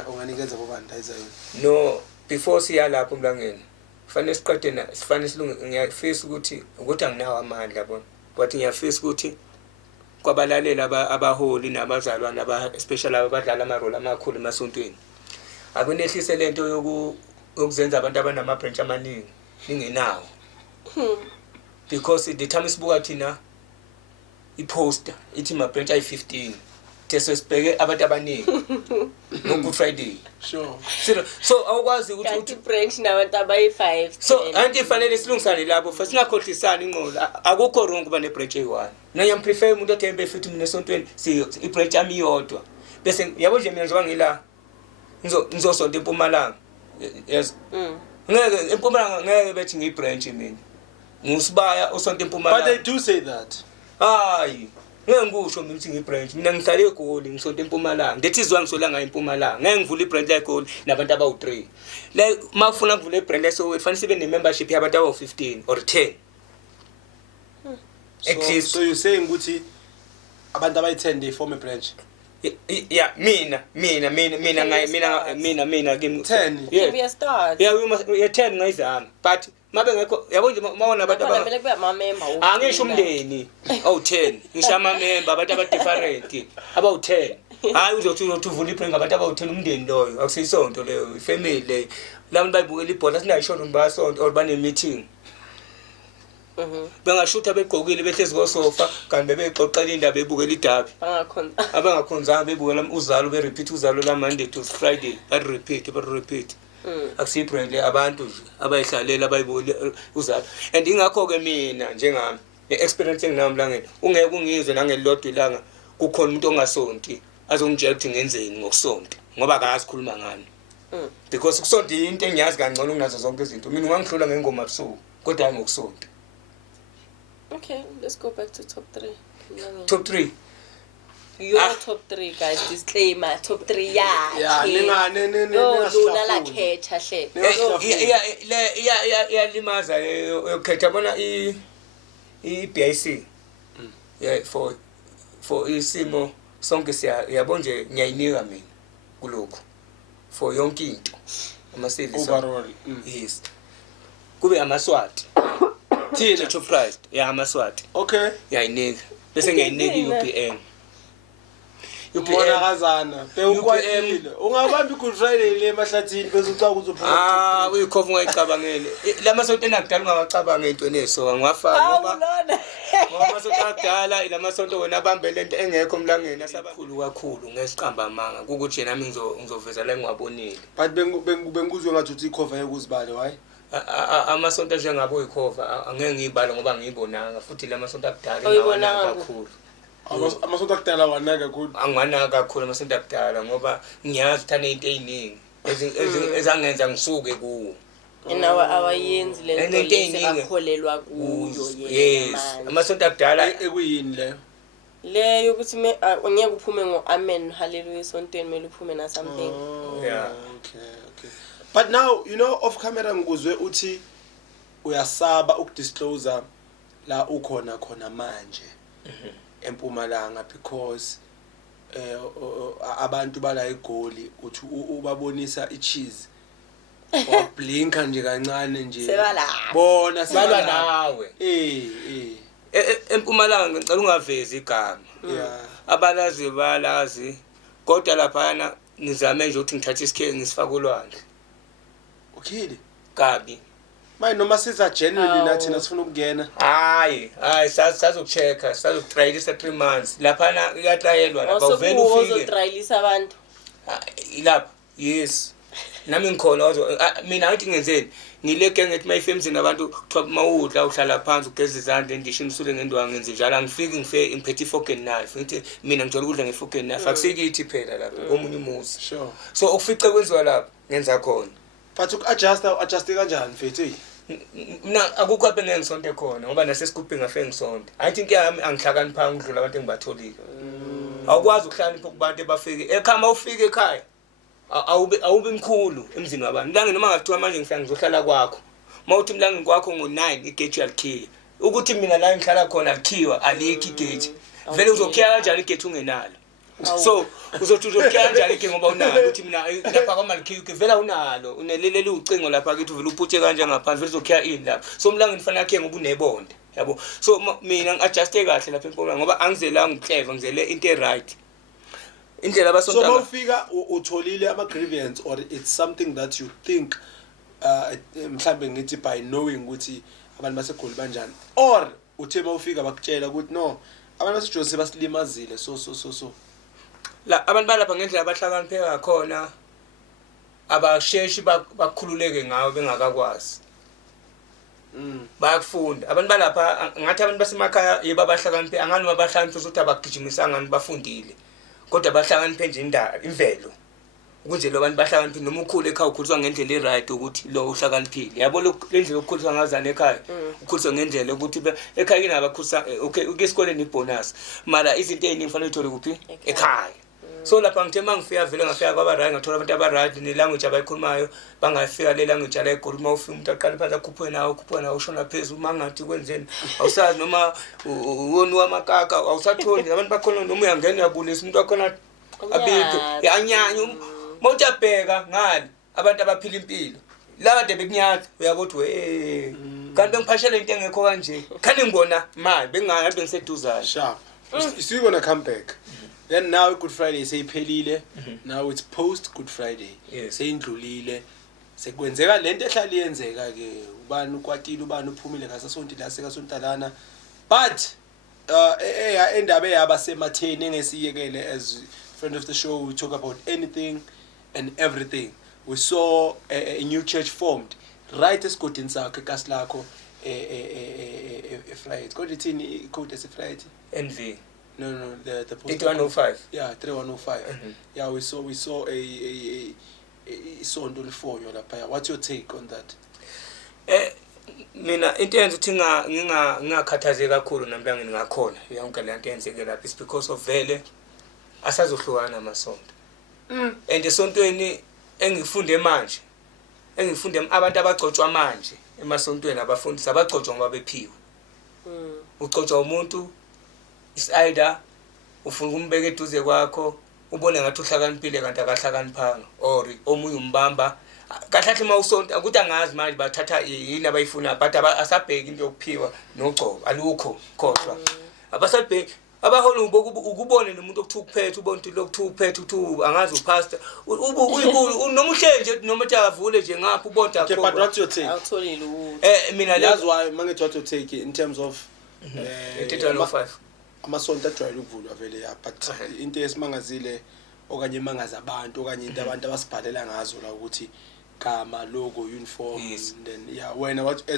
unganikeza bobani dayizayo no before siya lapho Mlangeni kufanele siqede sifanele silunge ngiyafisa ukuthi anginawo amandla yabona but ngiyafisa ukuthi kwabalalela abaholi nabazalwana especially abadlala amarole amakhulu emasontweni akunehlise lento yokuzenza abantu abanama branch amaningi ningenawo because the time sibuka thina iposter ithi ma branch ayi15 teso sibheke abantu abaningi no Good Friday sure so awukwazi ukuthi branch nabantu abayi5 so anti fanele silungisane lapho futhi singakhohlisana inqola akukho wrong kuba ne branch eyi1 nanya prefer umuntu othembe futhi mina esontweni i branch ami iyodwa bese yabo nje mina njengoba ngila ngizosonto eMpumalanga yes ngeke eMpumalanga ngeke bethi ngibranch mina ngusibaya osonto eMpumalanga but they do say that hayi ngeke ngisho ngithi ngibranch mina ngihlale eGoli ngisonto eMpumalanga ndethi izwa ngisolanga eMpumalanga ngeke ngivule ibranch eGoli nabantu abawu3 like mafuna ukuvula ibranch leso kufanele sibe ne membership yabantu abawu15 or 10 so you saying ukuthi abantu abayi10 they form a branch yeah mina kimi 10 yeah be a start yeah we must 10 ngayizama but mabe ngekho yabo nje mawona abantu vele kube ama member angisho umndeni awu10 ngisho ama member abantu aba different abawu10 hayi uzothi uvula ibranch ngabantu abawu10 umndeni loyo akusisonto leyo family leyo labantu bayibukela ibhola sinayishona umbasonto or bane meeting bengashutha begqokile behlezi kosofa kanti bebexoxela indaba ebukela idabi abangakhonzanga bebukela uzalo berepeat uzalo la Monday to Friday repeat akusibranch abantu nje abayihlalela abayibukela uzalo and ingakho ke mina njengami experience enginami Mlangeni ungeke ungizwe nangelilodwa ilanga kukhona umuntu ongasonti azongitshela ukuthi ngenzeni ngokusonto ngoba akasikhuluma ngani because ukusonto into engiyazi kangcono kunazo zonke izinto mina ungangihlula ngengoma ebusuku kodwa ngokusonto. Okay, let's go back to top 3. Top 3. Your top 3 guys, disclaimer, top 3 yeah no luna la khetha hle. Yeah limaza yokhetha bona i-BIC. Yeah for isimo sonke yabo nje ngiyayinika mina kuloko for yonke into ama service overall yes kube amaswati thina to price yeah amaswati okay yayinika bese ngiyayinika UPM ubona kazana bewukwatile ungabambi Good Friday le emahlathini bese uca ukuzophuma uyikhofa ungayicabangele lamasonto enakudala ungawacabanga into neso ngwafaka ngoba masonto akudala lamasonto wena abambe lento engekho Mlangeni asabakhulu kakhulu ngesiqamba amanga ukuthi nami ngizoveza la engwabonile but benguzwe ngathi uthi ikhova yekuzibale why amasonto njengabo ikhova angeke ngiyibala ngoba ngiyibonanga futhi lamasonto akudala ngiyabona kakhulu amasonto akudala wanaka kakhulu angwana kakhulu amasonto akudala ngoba ngiyazi uthane into eziningi ezangenza ngisuke kuwo awayenzi lento lesakholelwa kuyo yes amasonto akudala ekuyini leyo ukuthi ngeke uphume ngo-amen hallelujah esontweni mele uphume na something yeah okay but now you know off camera ngikuzwe uthi uyasaba ukudisclose la ukhona manje eMpumalanga because abantu bala eGoli uthi ubabonisa icheese wablinka nje kancane nje bona seba nawe eMpumalanga ngicela ungavezi igama abalazi balazi kodwa lapha nizame nje ukuthi ngithathe isikhe ngisifaka ulwandle okay kabi manje noma siza genuinely nathi nasifuna ukungena hayi sazokuchecka sazokutrialisa 3 months lapha iyatrialwa lapha uvela ufike uzotrialisa abantu ilapha yes nami ngikhona mina ngathi ngenzeni ngileke ngithi mayifemzini abantu kuthiwa mawudla uhlala phansi ugeza izandla endisho imsule ngendwa ngenze njalo angifiki ngiphethe ifork and knife ngithi mina ngijwayele ukudla ngefork and knife akusikithi phela lapha komunye umuzi sure so ukufice kwenziwa lapha ngenza khona but uku-adjusta kanjani mfethu mina akukho apha engisonto khona ngoba nasesikuphi ngafe ngisonto I think yami angihlakaniphanga ukudlula abantu engibatholile awukwazi ukuhlakanipha kubantu ebafike ekhaya ufike ekhaya awube mkhulu emzini wabantu mlange noma ngathiwa manje ngifika ngizohlala kwakho mawuthi mlange kwakho ngo9 igate yalikhiya ukuthi mina la ngihlala khona alikhiwa alikhi igate vele uzokhiya kanjani igate ungenalo so uzothi uzokhiya kanjani igate ngoba unalo ukuthi mina lapha kwamalikhiya vela unalo unelelele ucingo lapha kithi vele uphuthe kanje ngaphansi vele uzokhiya ini lapha so mlange nifanele yakhe ngoba unebonde yabo so mina ngiadjuste kahle lapha empomela ngoba angizelanga ngiclever ngizele into right indlela abasonto so mawufika utholile ama grievance or it's something that you think mhlambe ngithi by knowing ukuthi abantu baseGoli banjani or uthe mawufika bakutshela ukuthi no abantu baseJose basilimazile so la abantu balapha ngendlela abahlakaniphe ngakhona abasheshi bakhululeke ngawo bengakakwazi bayakufunda abantu balapha ngathi abantu basemakhaya yebo abahlakaniphe angani mabahlakaniphe ukuthi abagijimisa ngani bafundile kodwa bahlakaniphe nje imvelo ukuthi lo bantu bahlakaniphe noma ukhulu ekhaya ukhuliswa ngendlela eright ukuthi lo uhlakaniphile yabo le ndlela ukukhuliswa ngazana ekhaya ukhuliswa ngendlela ukuthi ekhaya kinabakhuliswa okay ukesikoleni ibonus mara izinto eziningi kufanele uthole kuphi ekhaya so lapha ngithe mangifika vele ngafika kwaba-right ngathola abantu aba-right ne-language abayikhulumayo bangafika le language ala eGoli uma ufika umuntu aqala phansi akhuphe nawo ushona phezulu mangathi kwenzeni awusazi noma uwoni wamakaka awusatholi abantu bakhona noma uyangena uyabulisa umuntu wakhona abikho yanyanya mawutabheka ngani abantu abaphila impilo laba de bekunyatha uyabothi kanti bengiphashela into engekho kanje khani ngibona manje bengingahambe ngiseduzana sharp you're going to come back then now Good Friday seyiphelile now it's post Good Friday seyindlulile sekwenzeka lento ehlala iyenzeka ke ubani ukwatile ubani uphumile ngasasonto la sekasontalana but endaba eyaba sematheni engesiyekele as friend of the show we talk about anything and everything we saw a new church formed right esigodini sakhe kasilakho Friday kodwa ithini code esi Friday NV no the 3105 yeah 3105 yeah we saw a sonto lifonyo lapha what's your take on that mina into yenza ukuthi ngingakhathazeki kakhulu namhlanje ngakhona yonke le nto yenzeke lapha is because of vele asazohlukana amasonto and esontweni engifunde manje abantu abagcotshwa manje emasontweni abafundisi abagcotshwa ngoba bephiwe ugcotshwa umuntu is either ufuna ukumbeka eduze kwakho ubone ngathi uhlakaniphile kanti akahlakaniphanga or omunye umbamba kahlahle mawusonto ukuthi angazi manje bathatha yini abayifuna but asabheki into yokuphiwa nogcoba alukho khohlwa abasabheki abaholi ukubone nomuntu okuthi ukuphethe ubone ukuthi lokhu ukuphethe uthi angazi upastor uyikhulu noma uhlenje noma avule nje ngapha ubonta akho but what's your take awutholile mina that's why mangithi what you take in terms of 3105 amasonto ajwayele ukuvulwa vele ya but into esimangazile okanye emangaza abantu okanye into abantu abasibhalela ngazo la ukuthi gama logo uniform then yeah wena what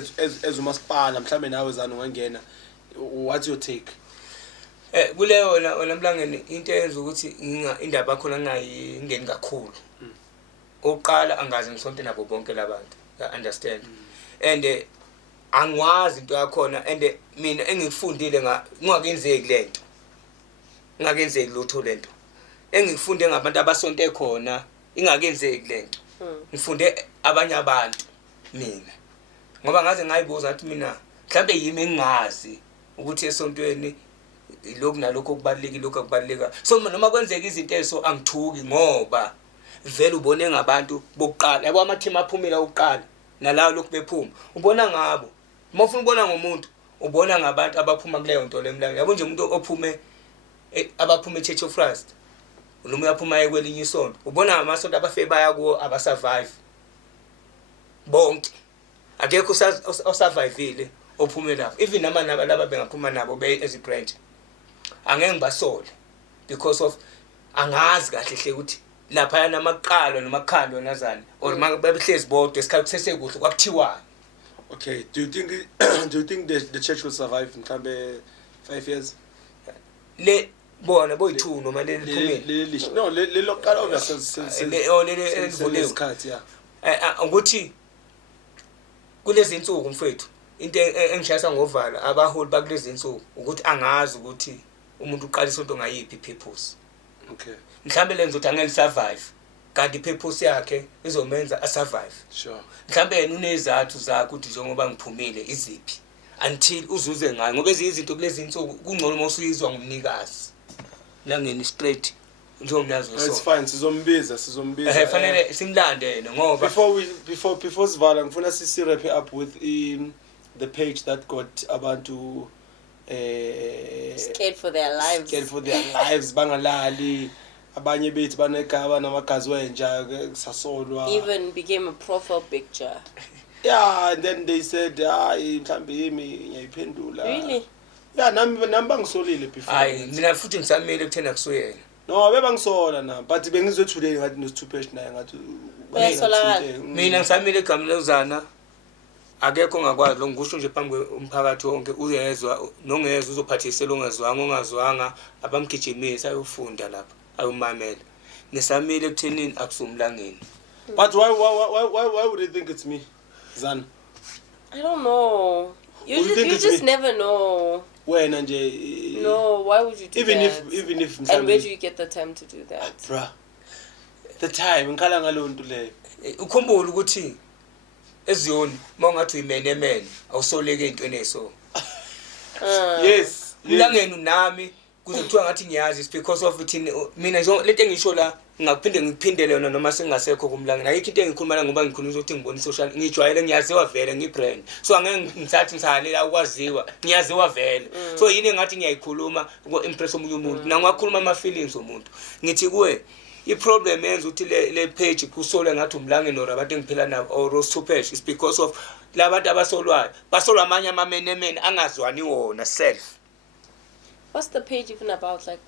as umasipala mhlambe nawe zana ungangena what's your take kuleyo wena mlangeni into eyenza ukuthi indaba khona ngingayingeni kakhulu oqala angazi ngisonto nabo bonke labantu I understand and angwazi into yakhona and mina engikufundile ngingakenzeki lento ngingakenzeki lutho lento engifunde ngabantu abasonto khona ingakenzeki lento ngifunde abanye abantu mina ngoba ngaze ngayibuza ukuthi mina mhlambe yimi engazi ukuthi esontweni lokhu nalokho kubalekile lokho akubaleka so noma kwenzeka izinto ezo angithuki ngoba vele ubone ngabantu bokuqala yabo amathima aphumela ukuqala nalawo lokhu bephuma ubona ngabo uma ufuna ubona ngomuntu ubona ngabantu abaphuma kuleyo nto lemlanga yabo nje umuntu ophume abaphuma eChurch of Christ noma uyaphuma ekwelinye isonto ubona amasonto abafe baya kuwo abasurvive bonke akekho osurvivile ophume lapho even nama laba bengaphuma nabo be as a branch angeke ngibasole because of angazi kahle hle ukuthi lapha yana amaqalo nomakhando nazani or babehlezi bodwa esikhathi sesekuhle kwakuthiwa okay do you think the church will survive mhlambe 5 years le bona boyi2 noma le liphumile no le loqala obviously le isikhathi yeah ukuthi kulezi insuku mfethu into engishayisa ngovala abaholi bakulezi insuku ukuthi angazi ukuthi umuntu uqalisa into ngayiphi purpose. Okay. Mhlambe lenza ukuthi angeke survive kanti purpose yakhe izomenza a survive. Sure. Mhlambe yena unezathu zakhe ukuthi njengoba ngiphumile iziphi until uzuze ngayo ngoba izinto kulezi insuku kungcono uma usuyizwa ngumnikazi langeni straight njengomnazi It's so. fine, sizombiza. Fanele simlande yena ngoba Before sivala ngifuna sisi wrap up with the page that got abantu scared for their lives. Bangalali abanye bethi banegaba namagazi wenja kusasolwa. Even became a profile picture. Yeah, and then they said mhlambe yimi ngiyayiphendula. Really? Yeah, nami bangisolile before. hayi mina futhi ngisamile kuthena kusuyena. No, bebangisola na, but bengizwe today ngathi no stupid naye ngathi Uyasolakala. Mina ngisamile igama lozana akekho ngakwazi lo ngisho nje phambi umphakathi wonke uyezwa nongezwe uzophathisela ongazwanga abamgijimisa ayofunda lapha ayomamela ngisamile ekuthenini akusumlangeni. But why would they think it's me, Zan? I don't know. You think it's just me? never know. Wena nje No, why would you do even that? even if And where do you get the time to do that? bruh, the time ngikhala ngalo nto leyo. Ukhumbula ukuthi eziyoni mawungathi uyimenemene awusoleke into eneso. Yes. Ulangeni nami kuze kuthiwa ngathi ngiyazi it's because of it mina nje lento engisho la ngakuphinde ngiphindele yona noma sengasekho kumlangeni ayikho into engikhuluma la ngoba ngikhuluma ukuthi ngibona social ngijwayele ngiyaziwa vele ngibrand so angeke ngithathe ngisalela ukwaziwa ngiyaziwa vele so yini ngathi ngiyayikhuluma uku-impress omunye umuntu nangakhuluma ama feelings omuntu ngithi kuwe i-problem yenza ukuthi le page kusolwe ngathi umlangeni or abantu engiphila nabo or super is because of labantu abasolwayo basolwa amanye amamenemene angazwani wona self. What's the page even about? Like,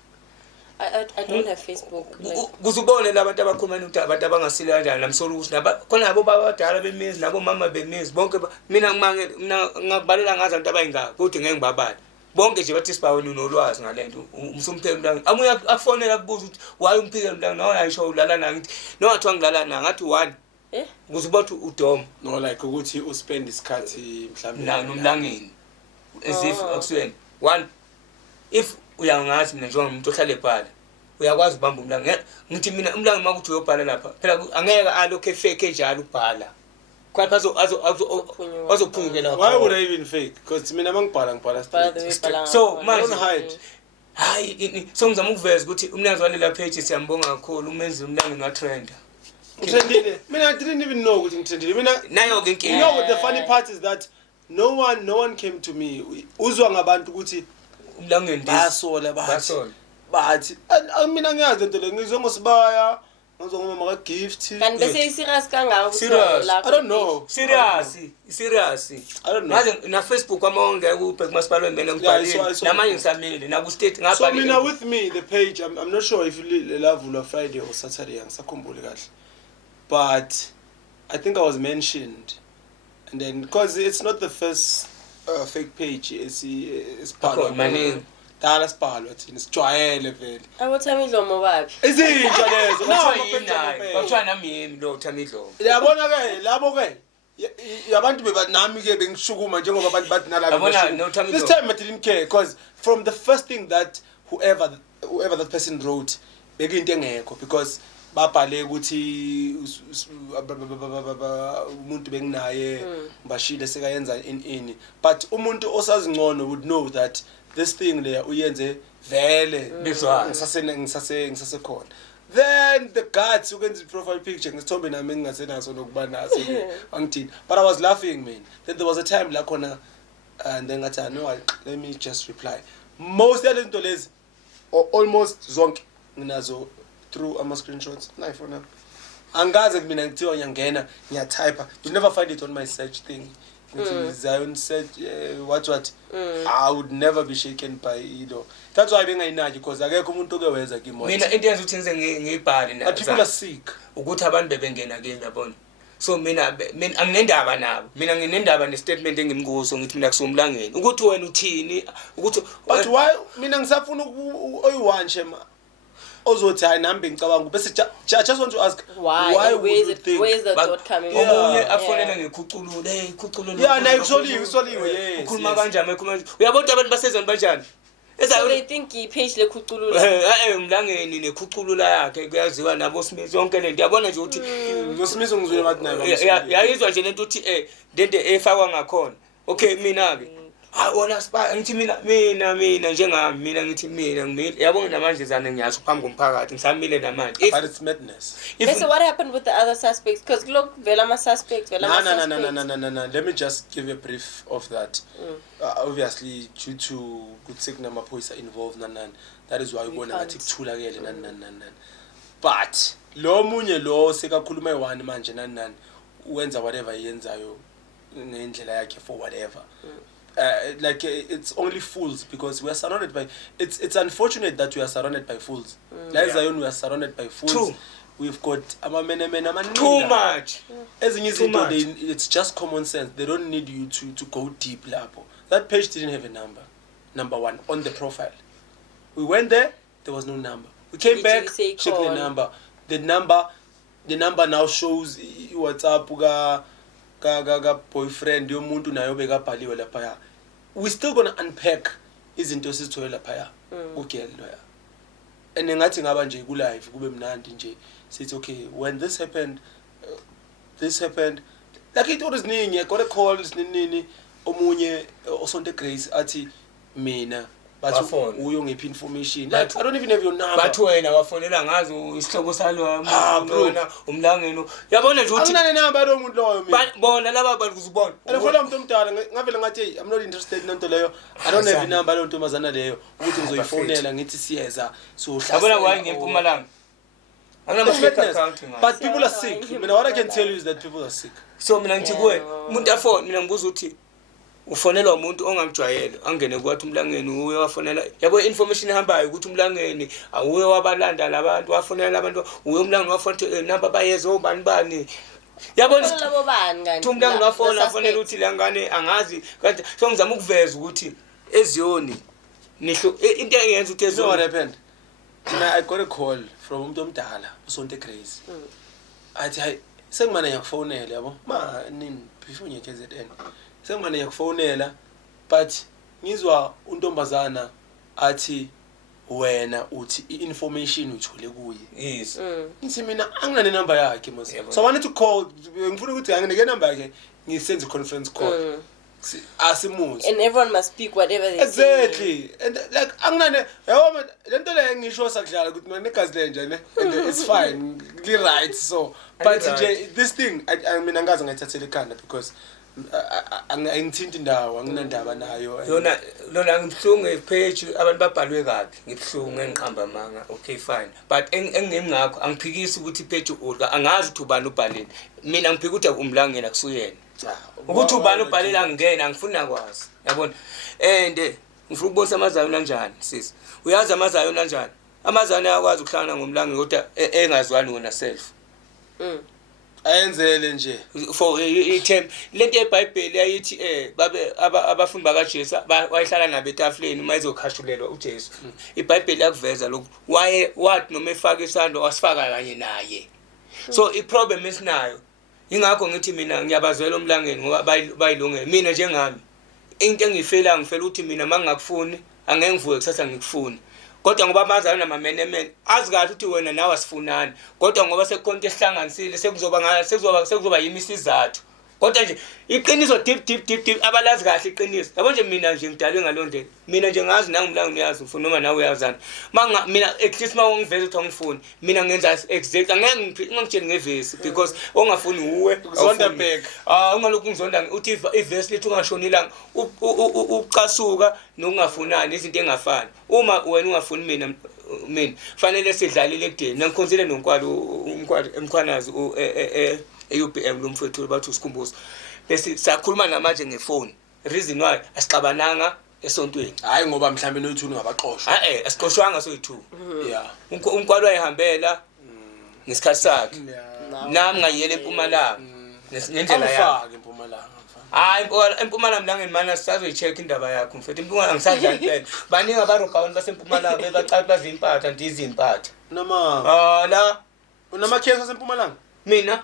I don't have Facebook. Like, kuzubone labantu abakhuluma ukuthi abantu abangasile kanjani namsolo ukuthi khona nabo babadala bemizi nabo mama bemizi bonke mina ngakubalela ngazi abantu abayingaka kodwa ngeke ngibabala bonke nje bathi sibawe nolwazi ngalento umsumphelo mlanga amuya akufonela kubuza ukuthi why umphikela mlanga no ayisho ulala na ngithi no athiwa ngilala na ngathi one kuzubathi udom No, like ukuthi uspend isikhathi mhlambe nomlangeni as if akuswena one if uyangazi mina njengomuntu ohlale phala uyakwazi ubamba umlanga ngithi mina umlanga makuthi uyobhala lapha phela angeke alokhe fake njalo ubhala kwapha azophunyukela. Why would I even fake? Because mina mangibhala straight. So I don't hide. hayi so ngizama ukuveza ukuthi umlanga walela page siyambonga kakhulu umenze umlanga ngatrenda Ngithendile. Mina I didn't even know ukuthi ngithendile. Mina nayo ke you inkinga know what the funny part is that no one came to me. Uzwa ngabantu ukuthi umlangeni basola bathi mina ngiyazi into le ngizwe ngosibaya ngizwe ngomama ka gift. Kanti bese serious kangaka Serious. I don't know. serious I don't know. ngaze na Facebook amawonke kubheka masipalwe mina ngibhalile namanye ngisamile na ku state So ngabhalile mina with me the page I'm not sure if lavula Friday or Saturday angisakhumbuli kahle. But I think I was mentioned and then because it's not the first fake page it's part of maningi dala sibhalwa thina sijwayele vele. Abothami Dlomo baphi? Izinja lezo bathiwa nami yimi lo Thami Dlomo yabona ke labo ke yabantu bebanami ke bengishukuma njengoba abantu bathi nalabo this time I didn't care because from the first thing that whoever that person wrote bekuyinto engekho because babhale ukuthi umuntu benginaye bashile sekayenza ini but umuntu osazingcono would know that this thing there uyenze vele ngisase khona. Then the guts ukwenza profile picture ngisithombe nami engingasenaso nokuba naso angithini but I was laughing man. Then there was a time la khona and then ngathi no let me just reply most of the lezi or almost zonke nginazo through ama screenshots na phone nami angaze mina ngithiwa ngiyangena ngiyatype you never find it on my search thing Zion said what I would never be shaken by ido. That's why bengayinaki because akekho umuntu okeweza kimi mina into yenza ukuthi ngize ngibhale na people are sick ukuthi abantu bebengena kimi yabona so mina anginendaba nabo mina nginendaba nestatement engimkuso ngithi mina kusumlangeni ukuthi wena uthini ukuthi but why mina ngisafuna oyiwanshe ma ozothi hayi nami bengicabanga bese I just want to ask why would where you think is the thought coming from? omunye afonela ngekhuculule hey khuculule yeah naye kusoliwe yes ukhuluma kanjani uyabona abantu basezweni banjani so they think ipage lekhuculula mlangeni nekhuculula yakhe kuyaziwa nabo Smith yonke lento yabona nje ukuthi noSmith ngizwe ngathi naye yayizwa nje lento ukuthi lento efakwa ngakhona okay mina ke wona spa ngithi mina njengami mina ngithi mina ngimile yabona namanje zane ngiyazi phambi komphakathi ngisamile namanje but it's madness so what happened with the other suspects because look vela ama suspects no let me just give a brief of that obviously due to kuthi kunamaphoyisa involved nanani that is why ubona ngathi kuthulakele nanani but lo munye lo sekakhuluma i1 manje nanani wenza whatever yenzayo ngendlela yakhe for whatever like it's only fools because we are surrounded by it's unfortunate that we are surrounded by fools like Zion we are surrounded by fools. True. We've got too much it's just common sense they don't need you to go deep lapho that page didn't have a number 1 on the profile we went there was no number we came back check the number now shows WhatsApp ka boyfriend yomuntu nayo bekabhaliwe lapha we still gonna unpack izinto esizithola lapha ugel loya and ngathi ngaba nje ku live kube mnandi nje sithi okay when this happened like it was ningi I got a call nini omunye osonto Grace athi mina bathi uyongiphi information like I don't even have your number bathi wena wafonela ngazi isihloko salo wena umlangeni yabona nje ukuthi anginane number lo muntu loyo mina bona laba bantu kuzibona ufona umuntu omdala ngavela ngathi I'm not interested nento leyo I don't have number lo ntombazana leyo ukuthi ngizoyifonela ngithi siyeza so yabona why ngempumalanga but people are sick mina what I can tell you is that people are sick so mina ngithi kuwe umuntu afone mina ngibuza ukuthi ufonelwa umuntu ongamjwayele angene kwathi umlangeni uye wafonela yabo information ehambayo ukuthi umlangeni awuye wabalanda labantu wafonela abantu uye umlangeni wafonela number bayeze obani yabona labo bani kanti umlangeni wafonela ukuthi langane angazi kanti so ngizama ukuveza ukuthi eziyoni nisho into engenza ukuthi eziyoni what happened I got a call from umuntu omdala usonto Grace athi hayi sengimane ngiyakufonela yabo ma nini before ngiyeKZN sengimane ngiyakufonela but ngizwa untombazana athi wena uthi information uthole kuye yes ngithi mina anginane number yakhe mos so I wanted to call ngifuna ukuthi anginike number yakhe ngisenze conference call asimuzi and everyone must speak whatever they exactly say. And like anginane yabo lento le ngisho sakudlala ukuthi mina negazi lenje ne and it's fine li right so but this thing I mean angazi ngayithathela ekhanda because angithinti indawo anginandaba nayo lona ngibhlungu epage abantu babhalwe kabi ngibhlungu engiqamba manga okay fine but engingemi ngakho angiphikisi ukuthi ipage udla angazi ukuthi ubani ubhaleni mina ngiphika ukuthi umlangeni akusuyena ukuthi ubani ubhalela ngena ngifuna kwazi yabona and ngifuna ukubonisa amazayo kanjani sisi uyazi amazayo kanjani amazana ayakwazi ukuhlangana ngomlangeni kodwa engazwani wona self ayenzele nje for item lento eBhayibheli ayithi babe abafundi bakaJesu wayihlala nabo etafuleni mayizokhashulelwa uJesu iBhayibheli yakuveza lokho wathi noma efaka isandla wasifaka kanye naye so iproblem esinayo ingakho ngithi mina ngiyabazwela umlangeni ngoba bayilungele mina njengami into engifela ngifela ukuthi mina mangakufuni angeke ngivuke kusasa ngikufuni kodwa ngoba amazana namamenemene azi kahle ukuthi wena nawe asifunani kodwa ngoba sekukhonto esihlanganisile sekuzoba yimisizathu kodwa nje iqiniso deep abalazi kahle iqiniso yabo nje mina nje ngidalwe ngalondlela mina nje ngazi nangimlanga niyazi ufuna noma nawe uyazana mina at least mawungiveza ukuthi angifuni mina ngenza exact angeke ngitshele ngevesi because ongafuni uwe uzonda back ungalokhu ngizonda uthi ivesi lethu ungashonilanga ucasuka nokungafunani izinto engafani uma wena ungafuni mina fanele sidlalile ekudeni nangikhonzile nomkwalo emkhwanazi UPM lo mfowethu bathi usikhumbuzo bese sakhuluma namanje ngefoni reason why asixabananga esontweni hayi ngoba mhlambe noyithu ngabaxoshwa asiqoshwanga soyi2 yeah umkwalo wayihambela ngesikhathi sakhe nami ngayiyela eMpumalanga ngendlela yakhe eMpumalanga hayi eMpumalanga mlangeni mana sisazoyi-check indaba yakho mfethu eMpumalanga ngisadlala impela baningi abarobhawuni baseMpumalanga bebaqala bazimpatha ndizimpatha Nama. la Unamakhesi aseMpumalanga? mina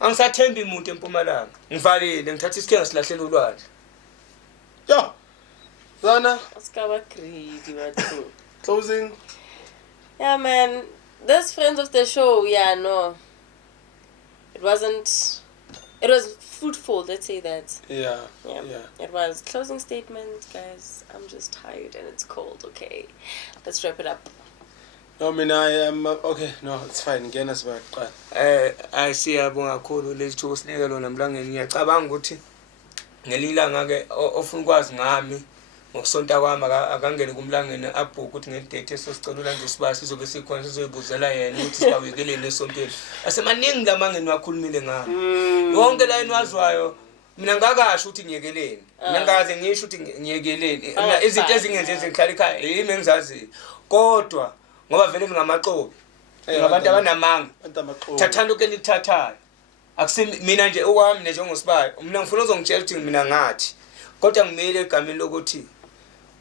angisathembi umuntu eMpumalanga ngivalile ngithatha isikhenga silahlela ulwandle Yo. Zana, Askaba greedy, but closing. yeah, man. Those friends of the show, yeah, no. It wasn't. It was fruitful. Let's say that. Yeah. Yeah. It was closing statement, guys. I'm just tired and it's cold. Okay, let's wrap it up. No, I mean, I am okay. No, it's fine. Again, as well. Siyabonga kakhulu lethu usinike lona mlangeni ngiyacabanga ukuthi ngelilanga ke ofuna ukwazi ngami ngokusonta kwami akangene kumlangeni abhuka ukuthi ngedate esosicela ulanje sibasi sizobe sikhona sizoyibuzela yena ukuthi sibawekelele esontweni asemaningi lamangeni wakhulumile ngayo yonke la enwazwayo mina ngakasho ukuthi ngiyekeleni mina ngaze ngisho ukuthi ngiyekeleni izinto ezingenze ezihlala ekhaya yimi engizazi kodwa ngoba vele ngamaxobi ngabantu abanamanga thathanda ukuthi lithathayo akusimi mina nje okwami njengosibaya mina ngifuna uzongitshela ukuthi mina ngathi kodwa ngimile egameni lokuthi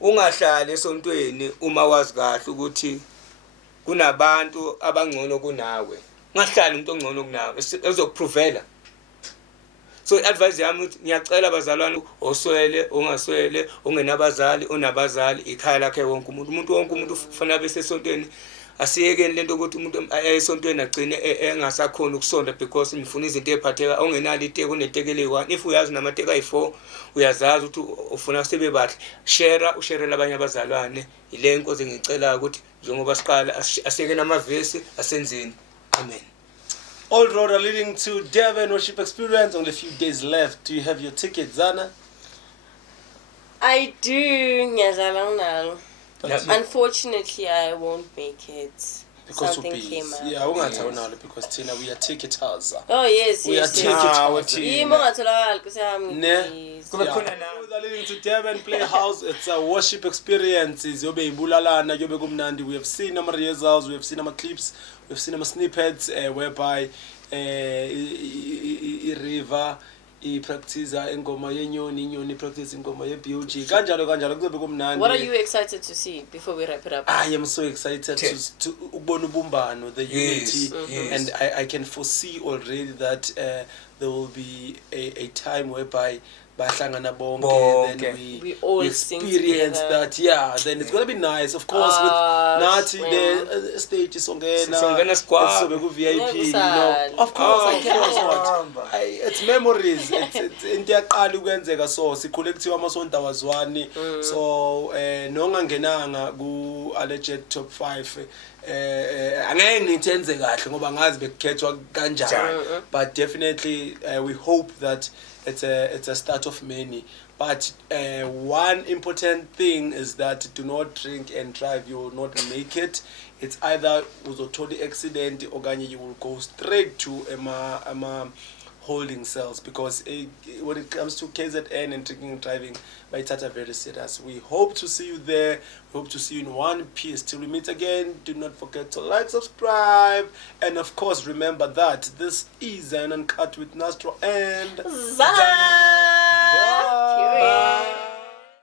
ungahlali esontweni uma wazi kahle ukuthi kunabantu abangcono kunawe ungahlali umuntu ongcono kunawe ezokuprovela so advice yami ukuthi ngiyacela abazalwane oswele ongaswele ongenabazali onabazali ikhaya lakhe wonke umuntu wonke umuntu kufanele abe sesontweni asiyekeni lento ukuthi umuntu ayesontweni agcine engasakhona ukusonda because ngifuna izinto eziphatheka ongenalo iteke unetekele 1 if uyazi namateka ayi4 uyazazi ukuthi ufuna sebe bahle usharela abanye abazalwane ile inkozi ngicela ukuthi njengoba siqala asiyeke namavesi asenzeni amen. All road are leading to Durban Worship Experience. Only a few days left. Do you have your ticket, Zana? I do. Unfortunately, I won't make it. Because something came up. Yeah, we are because Tina, we are ticketers. Oh yes, We are yes. Road are leading to Durban Playhouse. It's a worship experience. Yobe ibulalana, yobe kumnandi. We have seen our results, we have seen our clips, we have seen our snippets whereby River practice ingoma yenyoni inyoni practice ingoma yeBUG kanjalo kuzobe kumnandi. What are you excited to see before we wrap it up? I am so excited to ubona ubumbano, the unity, and I can foresee already that there will be a time whereby bahlangana bonke, then we all experience that. Yeah, then it's gonna be nice, of course, with Nathi the stage is Songena squad so ku VIP, you know. Of course, I can also it's memories. It's into yaqala ukwenzeka so sicollective amasonto awazwani so nongangenanga ku alleged top 5 angeke ngithenze kahle ngoba ngazi bekukhethwa kanjani, but definitely we hope that it's a start of many. But one important thing is that do not drink and drive. You will not make it. It's either uzothola accident or you will go straight to holding cells, because when it comes to KZN and drinking and driving, it's very serious. We hope to see you there. We hope to see you in one piece. Till we meet again, do not forget to like, subscribe, and of course remember that this is an Uncut with Nastro and Zana.